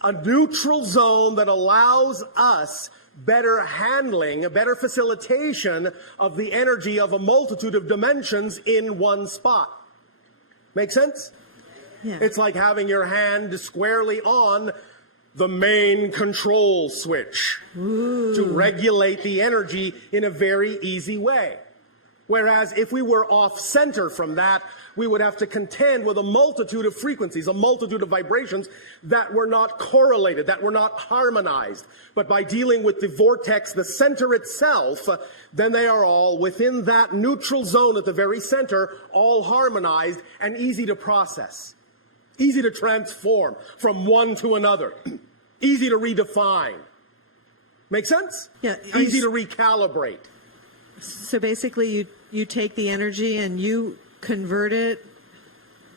a neutral zone that allows us better handling, a better facilitation of the energy of a multitude of dimensions in one spot. Make sense? Yeah. It's like having your hand squarely on the main control switch to regulate the energy in a very easy way. Whereas if we were off center from that, we would have to contend with a multitude of frequencies, a multitude of vibrations that were not correlated, that were not harmonized. But by dealing with the vortex, the center itself, then they are all within that neutral zone at the very center, all harmonized and easy to process, easy to transform from one to another, easy to redefine. Make sense? Yeah. Easy to recalibrate. So basically, you take the energy and you convert it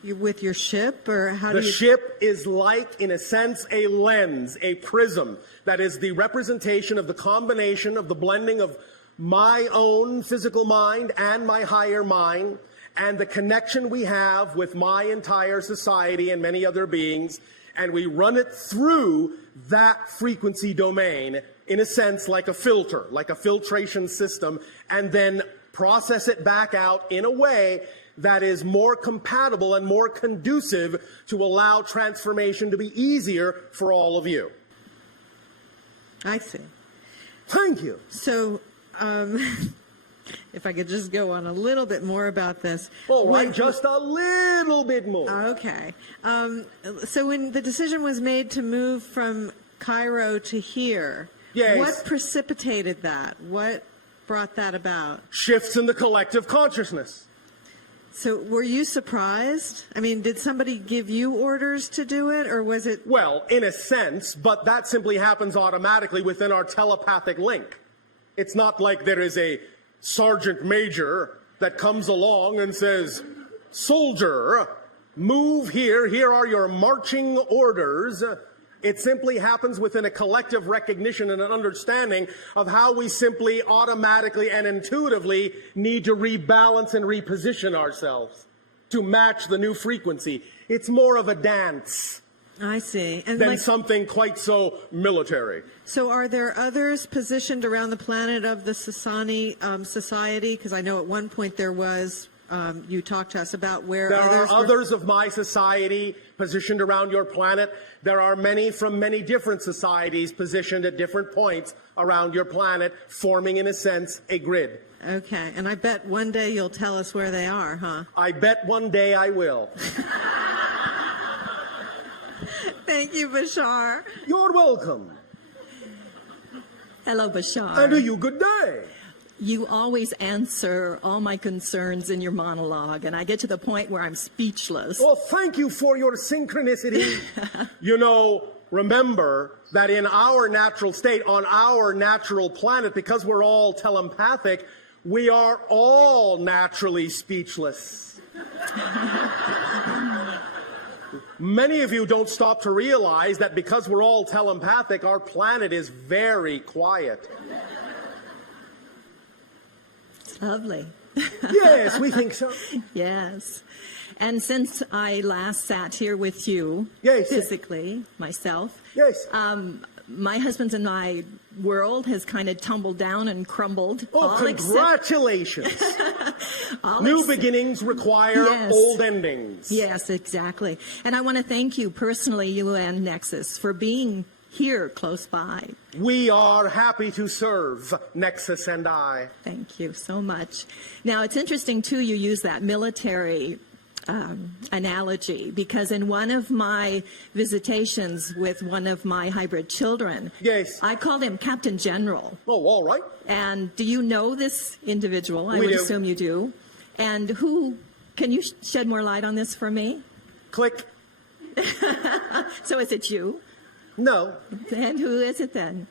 with your ship, or how do you? The ship is like, in a sense, a lens, a prism that is the representation of the combination of the blending of my own physical mind and my higher mind, and the connection we have with my entire society and many other beings, and we run it through that frequency domain, in a sense, like a filter, like a filtration system, and then process it back out in a way that is more compatible and more conducive to allow transformation to be easier for all of you. I see. Thank you. So, if I could just go on a little bit more about this. All right, just a little bit more. Okay. So when the decision was made to move from Cairo to here, yes, what precipitated that? What brought that about? Shifts in the collective consciousness. So were you surprised? I mean, did somebody give you orders to do it, or was it? Well, in a sense, but that simply happens automatically within our telepathic link. It's not like there is a sergeant major that comes along and says, "Soldier, move here, here are your marching orders." It simply happens within a collective recognition and an understanding of how we simply automatically and intuitively need to rebalance and reposition ourselves to match the new frequency. It's more of a dance. I see. And than something quite so military. So are there others positioned around the planet of the Sasani society? Because I know at one point there was, you talked to us about where there others are others of my society positioned around your planet. There are many from many different societies positioned at different points around your planet, forming, in a sense, a grid. Okay, and I bet one day you'll tell us where they are, huh? I bet one day I will. Thank you, Bashar. You're welcome. Hello, Bashar. And to you, good day. You always answer all my concerns in your monologue, and I get to the point where I'm speechless. Well, thank you for your synchronicity. You know, remember that in our natural state, on our natural planet, because we're all telepathic, we are all naturally speechless. Many of you don't stop to realize that because we're all telepathic, our planet is very quiet. Lovely. Yes, we think so. Yes. And since I last sat here with you, physically, myself, my husband's and my world has kind of tumbled down and crumbled. Oh, congratulations. New beginnings require old endings. Yes, exactly. And I want to thank you personally, you and Nexus, for being here close by. We are happy to serve, Nexus and I. Thank you so much. Now, it's interesting, too, you use that military analogy, because in one of my visitations with one of my hybrid children, I called him Captain General. Oh, all right. And do you know this individual? I would assume you do. And who Can you shed more light on this for me? Click. So is it you? No. And who is it then?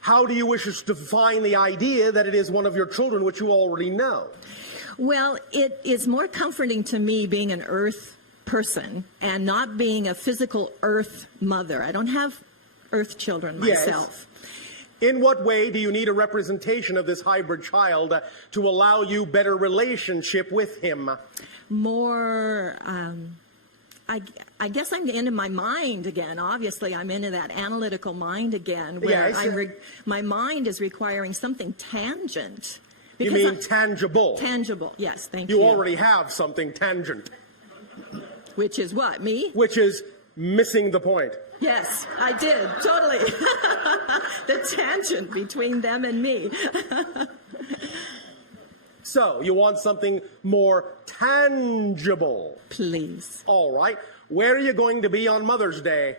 How do you wish us to define the idea that it is one of your children, which you already know? Well, it is more comforting to me being an earth person and not being a physical earth mother. I don't have earth children myself. Yes. In what way do you need a representation of this hybrid child to allow you better relationship with him? More, I guess I'm into my mind again. Obviously, I'm into that analytical mind again, where Yes. my mind is requiring something tangent. You mean tangible? Tangible, yes, thank you. You already have something tangent. Which is what, me? Which is missing the point. Yes, I did, totally. The tangent between them and me. So, you want something more tangible? Please. All right. Where are you going to be on Mother's Day?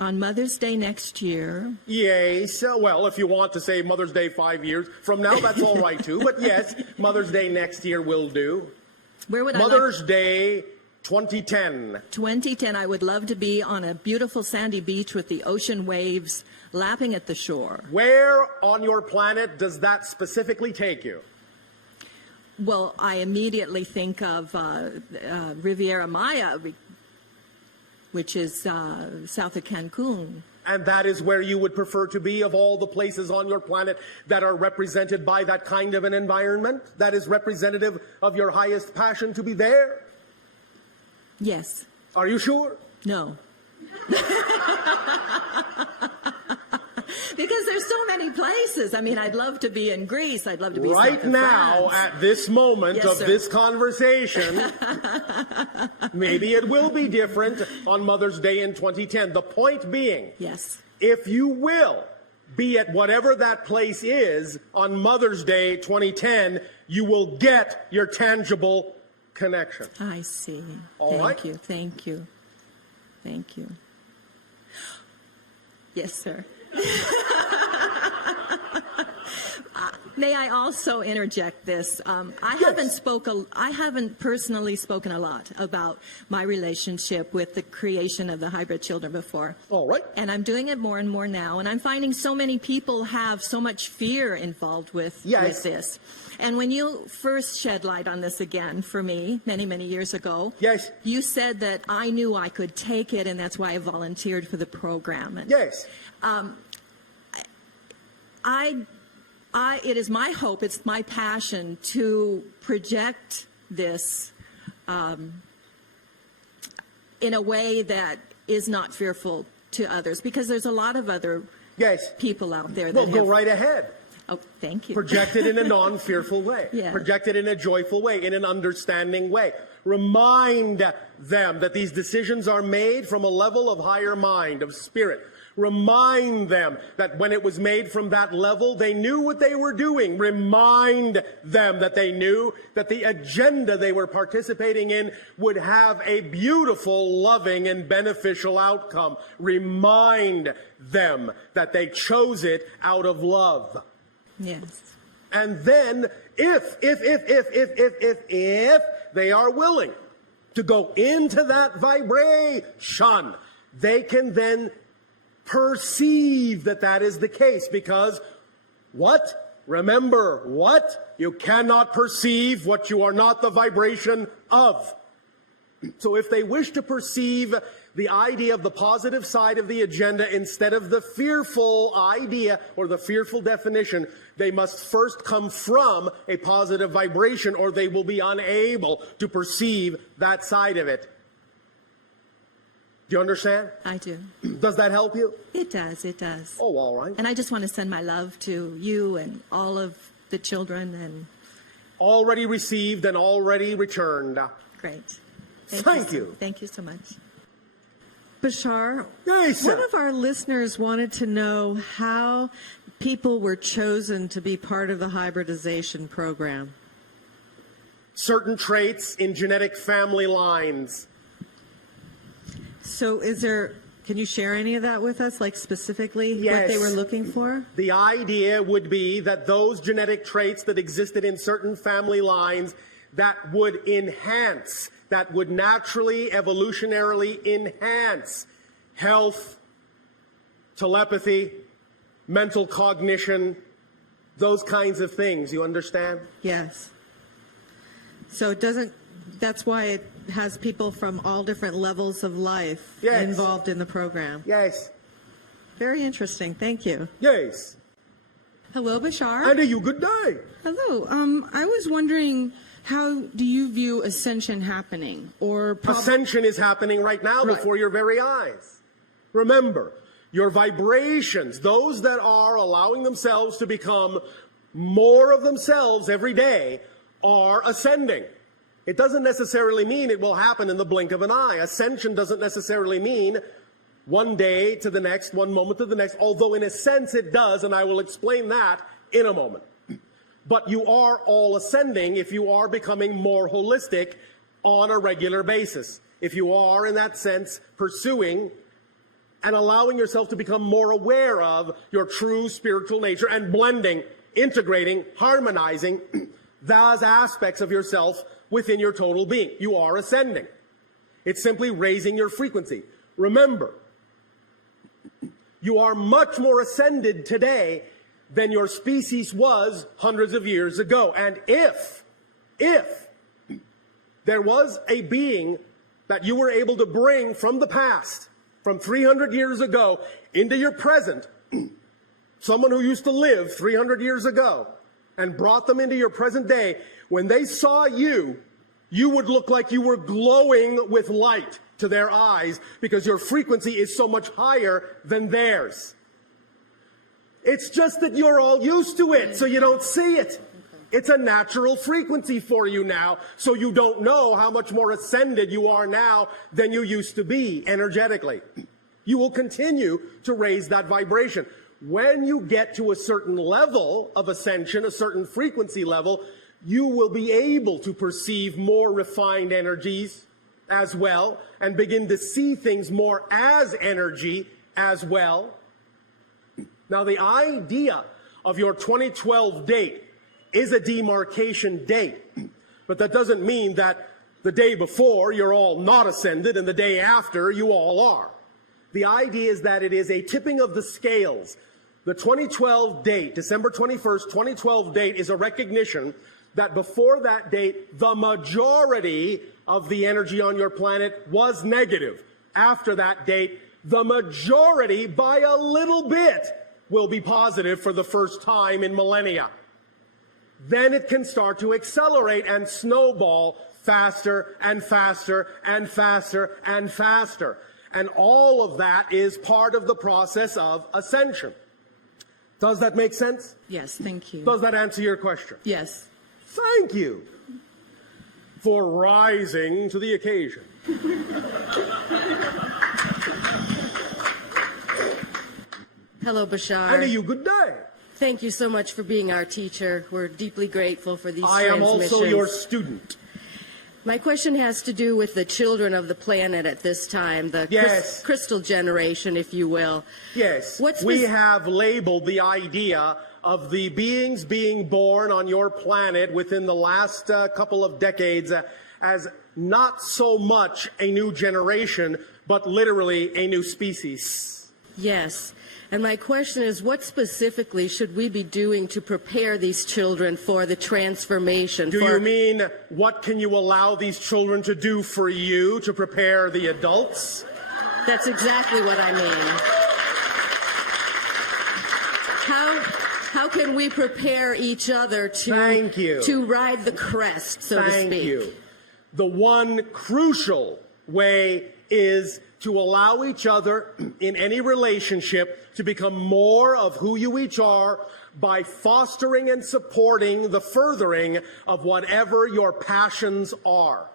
On Mother's Day next year. Yes. Well, if you want to say Mother's Day 5 years from now, that's all right too. But yes, Mother's Day next year will do. Where would Mother's Day 2010. 2010, I would love to be on a beautiful sandy beach with the ocean waves lapping at the shore. Where on your planet does that specifically take you? Well, I immediately think of Riviera Maya, which is south of Cancun. And that is where you would prefer to be of all the places on your planet that are represented by that kind of an environment? That is representative of your highest passion to be there? Yes. Are you sure? No. Because there's so many places. I mean, I'd love to be in Greece. I'd love to be right south of now, France. at this moment Yes, of sir. this conversation, maybe it will be different on Mother's Day in 2010. The point being, yes, if you will be at whatever that place is on Mother's Day 2010, you will get your tangible connection. I see. All Thank right. you. Thank you. Thank you. Yes, sir. May I also interject this? I haven't personally spoken a lot about my relationship with the creation of the hybrid children before. All right. And I'm doing it more and more now. And I'm finding so many people have so much fear involved with this. And when you first shed light on this again for me many, many years ago, yes, you said that I knew I could take it, and that's why I volunteered for the program. And, yes. It is my hope, it's my passion to project this in a way that is not fearful to others, because there's a lot of other people out there that Well, go right ahead. Oh, thank you. Project it in a non-fearful way. Yeah. Project it in a joyful way, in an understanding way. Remind them that these decisions are made from a level of higher mind, of spirit. Remind them that when it was made from that level, they knew what they were doing. Remind them that they knew that the agenda they were participating in would have a beautiful, loving, and beneficial outcome. Remind them that they chose it out of love. Yes. And then, if they are willing to go into that vibration, they can then perceive that that is the case, because what? Remember what? You cannot perceive what you are not the vibration of. So if they wish to perceive the idea of the positive side of the agenda instead of the fearful idea or the fearful definition, they must first come from a positive vibration, or they will be unable to perceive that side of it. Do you understand? I do. Does that help you? It does, it does. Oh, all right. And I just want to send my love to you and all of the children. And already received and already returned. Great. Thank you. Thank you so much. Bashar, yes, one of our listeners wanted to know how people were chosen to be part of the hybridization program. Certain traits in genetic family lines. So is there Can you share any of that with us, like specifically what Yes. they were looking for? The idea would be that those genetic traits that existed in certain family lines that would enhance, that would naturally, evolutionarily enhance health, telepathy, mental cognition, those kinds of things. You understand? Yes. So it doesn't, that's why it has people from all different levels of life Yes. involved in the program. Yes. Very interesting. Thank you. Yes. Hello, Bashar. And a you good day. Hello. I was wondering, how do you view ascension happening? Or Ascension is happening right now before your very eyes. Remember, your vibrations, those that are allowing themselves to become more of themselves every day, are ascending. It doesn't necessarily mean it will happen in the blink of an eye. Ascension doesn't necessarily mean one day to the next, one moment to the next, although in a sense it does, and I will explain that in a moment. But you are all ascending if you are becoming more holistic on a regular basis. If you are, in that sense, pursuing and allowing yourself to become more aware of your true spiritual nature and blending, integrating, harmonizing those aspects of yourself within your total being. You are ascending. It's simply raising your frequency. Remember, you are much more ascended today than your species was hundreds of years ago. And if there was a being that you were able to bring from the past, from 300 years ago into your present, someone who used to live 300 years ago, and brought them into your present day, when they saw you, you would look like you were glowing with light to their eyes because your frequency is so much higher than theirs. It's just that you're all used to it, so you don't see it. It's a natural frequency for you now, so you don't know how much more ascended you are now than you used to be energetically. You will continue to raise that vibration. When you get to a certain level of ascension, a certain frequency level, you will be able to perceive more refined energies as well and begin to see things more as energy as well. Now, the idea of your 2012 date is a demarcation date, but that doesn't mean that the day before you're all not ascended and the day after you all are. The idea is that it is a tipping of the scales. The 2012 date, December 21st, 2012 date, is a recognition that before that date, the majority of the energy on your planet was negative. After that date, the majority, by a little bit, will be positive for the first time in millennia. Then it can start to accelerate and snowball faster and faster and faster and faster. And all of that is part of the process of ascension. Does that make sense? Yes, thank you. Does that answer your question? Yes. Thank you for rising to the occasion. Hello, Bashar. And a you good day. Thank you so much for being our teacher. We're deeply grateful for these I am transmissions. also your student. My question has to do with the children of the planet at this time, the Yes. crystal generation, if you will. Yes. We have labeled the idea of the beings being born on your planet within the last couple of decades as not so much a new generation, but literally a new species. Yes. And my question is, what specifically should we be doing to prepare these children for the transformation? Do you mean, what can you allow these children to do for you to prepare the adults? That's exactly what I mean. How can we prepare each other to ride the crest, so to speak? Thank you. The one crucial way is to allow each other in any relationship to become more of who you each are by fostering and supporting the furthering of whatever your passions are.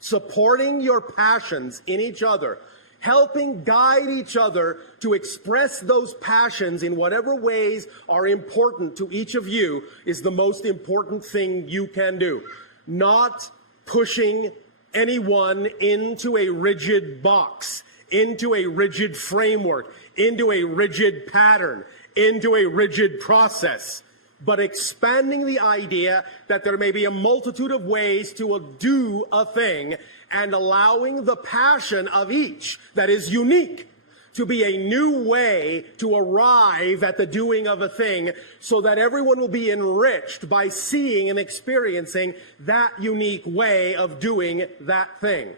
Supporting your passions in each other, helping guide each other to express those passions in whatever ways are important to each of you is the most important thing you can do. Not pushing anyone into a rigid box. into a rigid framework, into a rigid pattern, into a rigid process, but expanding the idea that there may be a multitude of ways to do a thing and allowing the passion of each that is unique to be a new way to arrive at the doing of a thing so that everyone will be enriched by seeing and experiencing that unique way of doing that thing.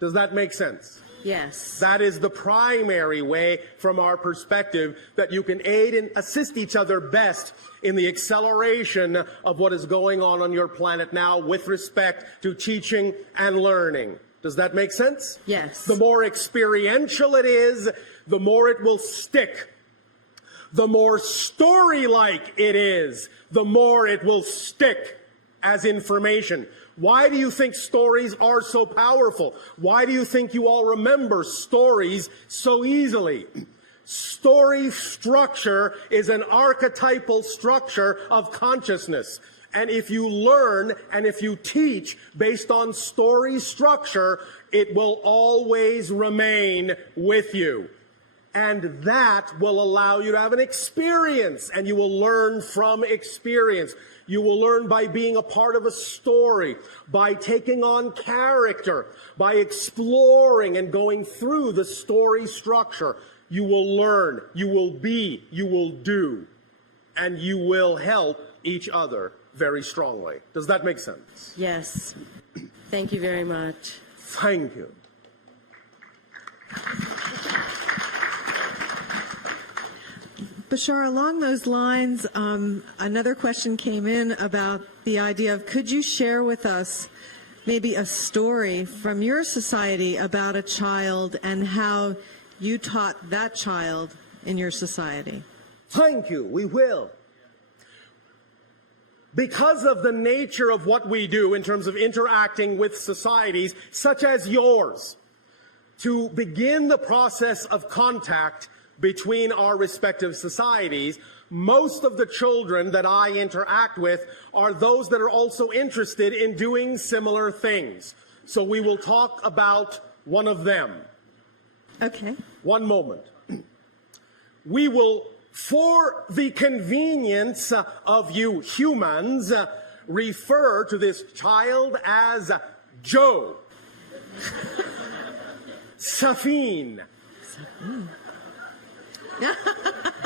Does that make sense? Yes. That is the primary way from our perspective that you can aid and assist each other best in the acceleration of what is going on your planet now with respect to teaching and learning. Does that make sense? Yes. The more experiential it is, the more it will stick. The more story-like it is, the more it will stick as information. Why do you think stories are so powerful? Why do you think you all remember stories so easily? Story structure is an archetypal structure of consciousness. And if you learn and if you teach based on story structure, it will always remain with you. And that will allow you to have an experience, and you will learn from experience. You will learn by being a part of a story, by taking on character, by exploring and going through the story structure. You will learn, you will be, you will do, and you will help each other very strongly. Does that make sense? Yes. Thank you very much. Thank you. Bashar, along those lines, another question came in about the idea of, could you share with us maybe a story from your society about a child and how you taught that child in your society? Thank you. We will. Because of the nature of what we do in terms of interacting with societies such as yours, to begin the process of contact between our respective societies, most of the children that I interact with are those that are also interested in doing similar things. So we will talk about one of them. Okay. One moment. We will, for the convenience of you humans, refer to this child as Joe. Safin.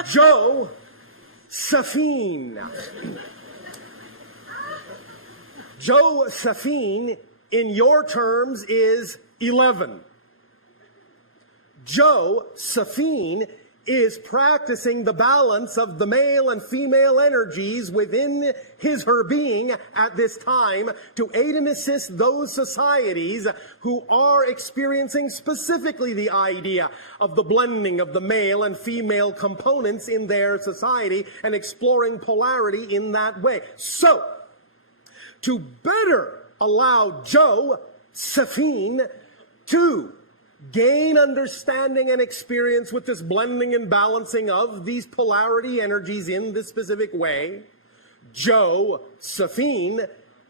Joe Safin. Joe Safin, in your terms, is 11. Joe Safin is practicing the balance of the male and female energies within her being at this time to aid and assist those societies who are experiencing specifically the idea of the blending of the male and female components in their society and exploring polarity in that way. So, to better allow Joe Safin to gain understanding and experience with this blending and balancing of these polarity energies in this specific way, Joe Safin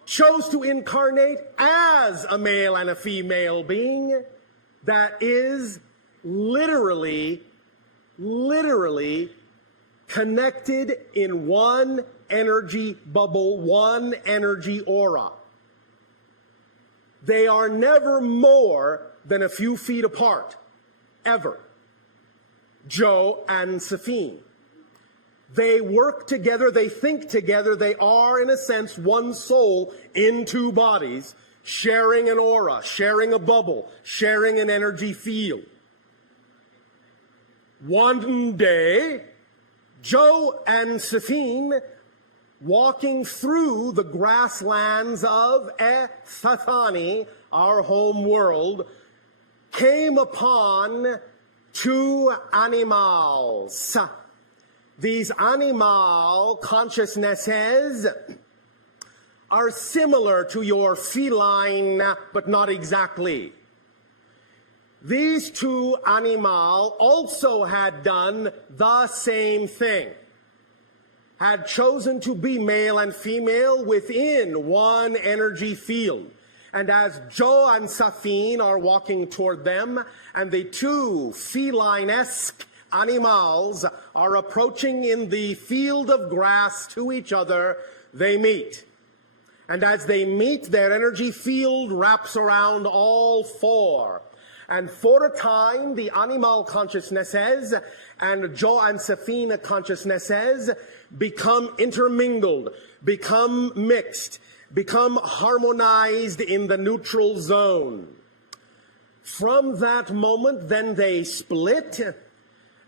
chose to incarnate as a male and a female being that is literally connected in one energy bubble, one energy aura. They are never more than a few feet apart, ever. Joe and Safin. They work together, they think together, they are, in a sense, one soul in two bodies, sharing an aura, sharing a bubble, sharing an energy field. One day, Joe and Safin, walking through the grasslands of Ethathani, our home world, came upon two animals. These animal consciousnesses are similar to your feline, but not exactly. These two animals also had done the same thing, had chosen to be male and female within one energy field. And as Joe and Safin are walking toward them, and the two feline-esque animals are approaching in the field of grass to each other, they meet. And as they meet, their energy field wraps around all four. And for a time, the animal consciousnesses and Joe and Safina consciousnesses become intermingled, become mixed, become harmonized in the neutral zone. From that moment, then they split,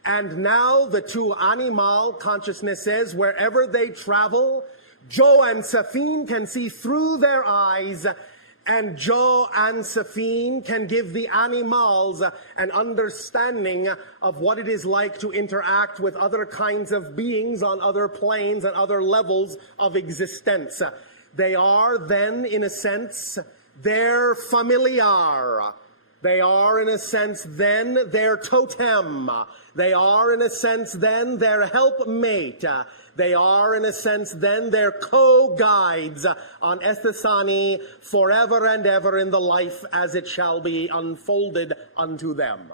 and now the two animal consciousnesses, wherever they travel, Joe and Safin can see through their eyes, and Joe and Safin can give the animals an understanding of what it is like to interact with other kinds of beings on other planes and other levels of existence. They are then, in a sense, their familiar. They are, in a sense, then their totem. They are, in a sense, then their helpmate. They are, in a sense, then their co-guides on Esthasani forever and ever in the life as it shall be unfolded unto them.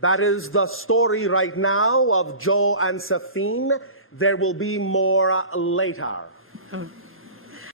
That is the story right now of Joe and Safin. There will be more later.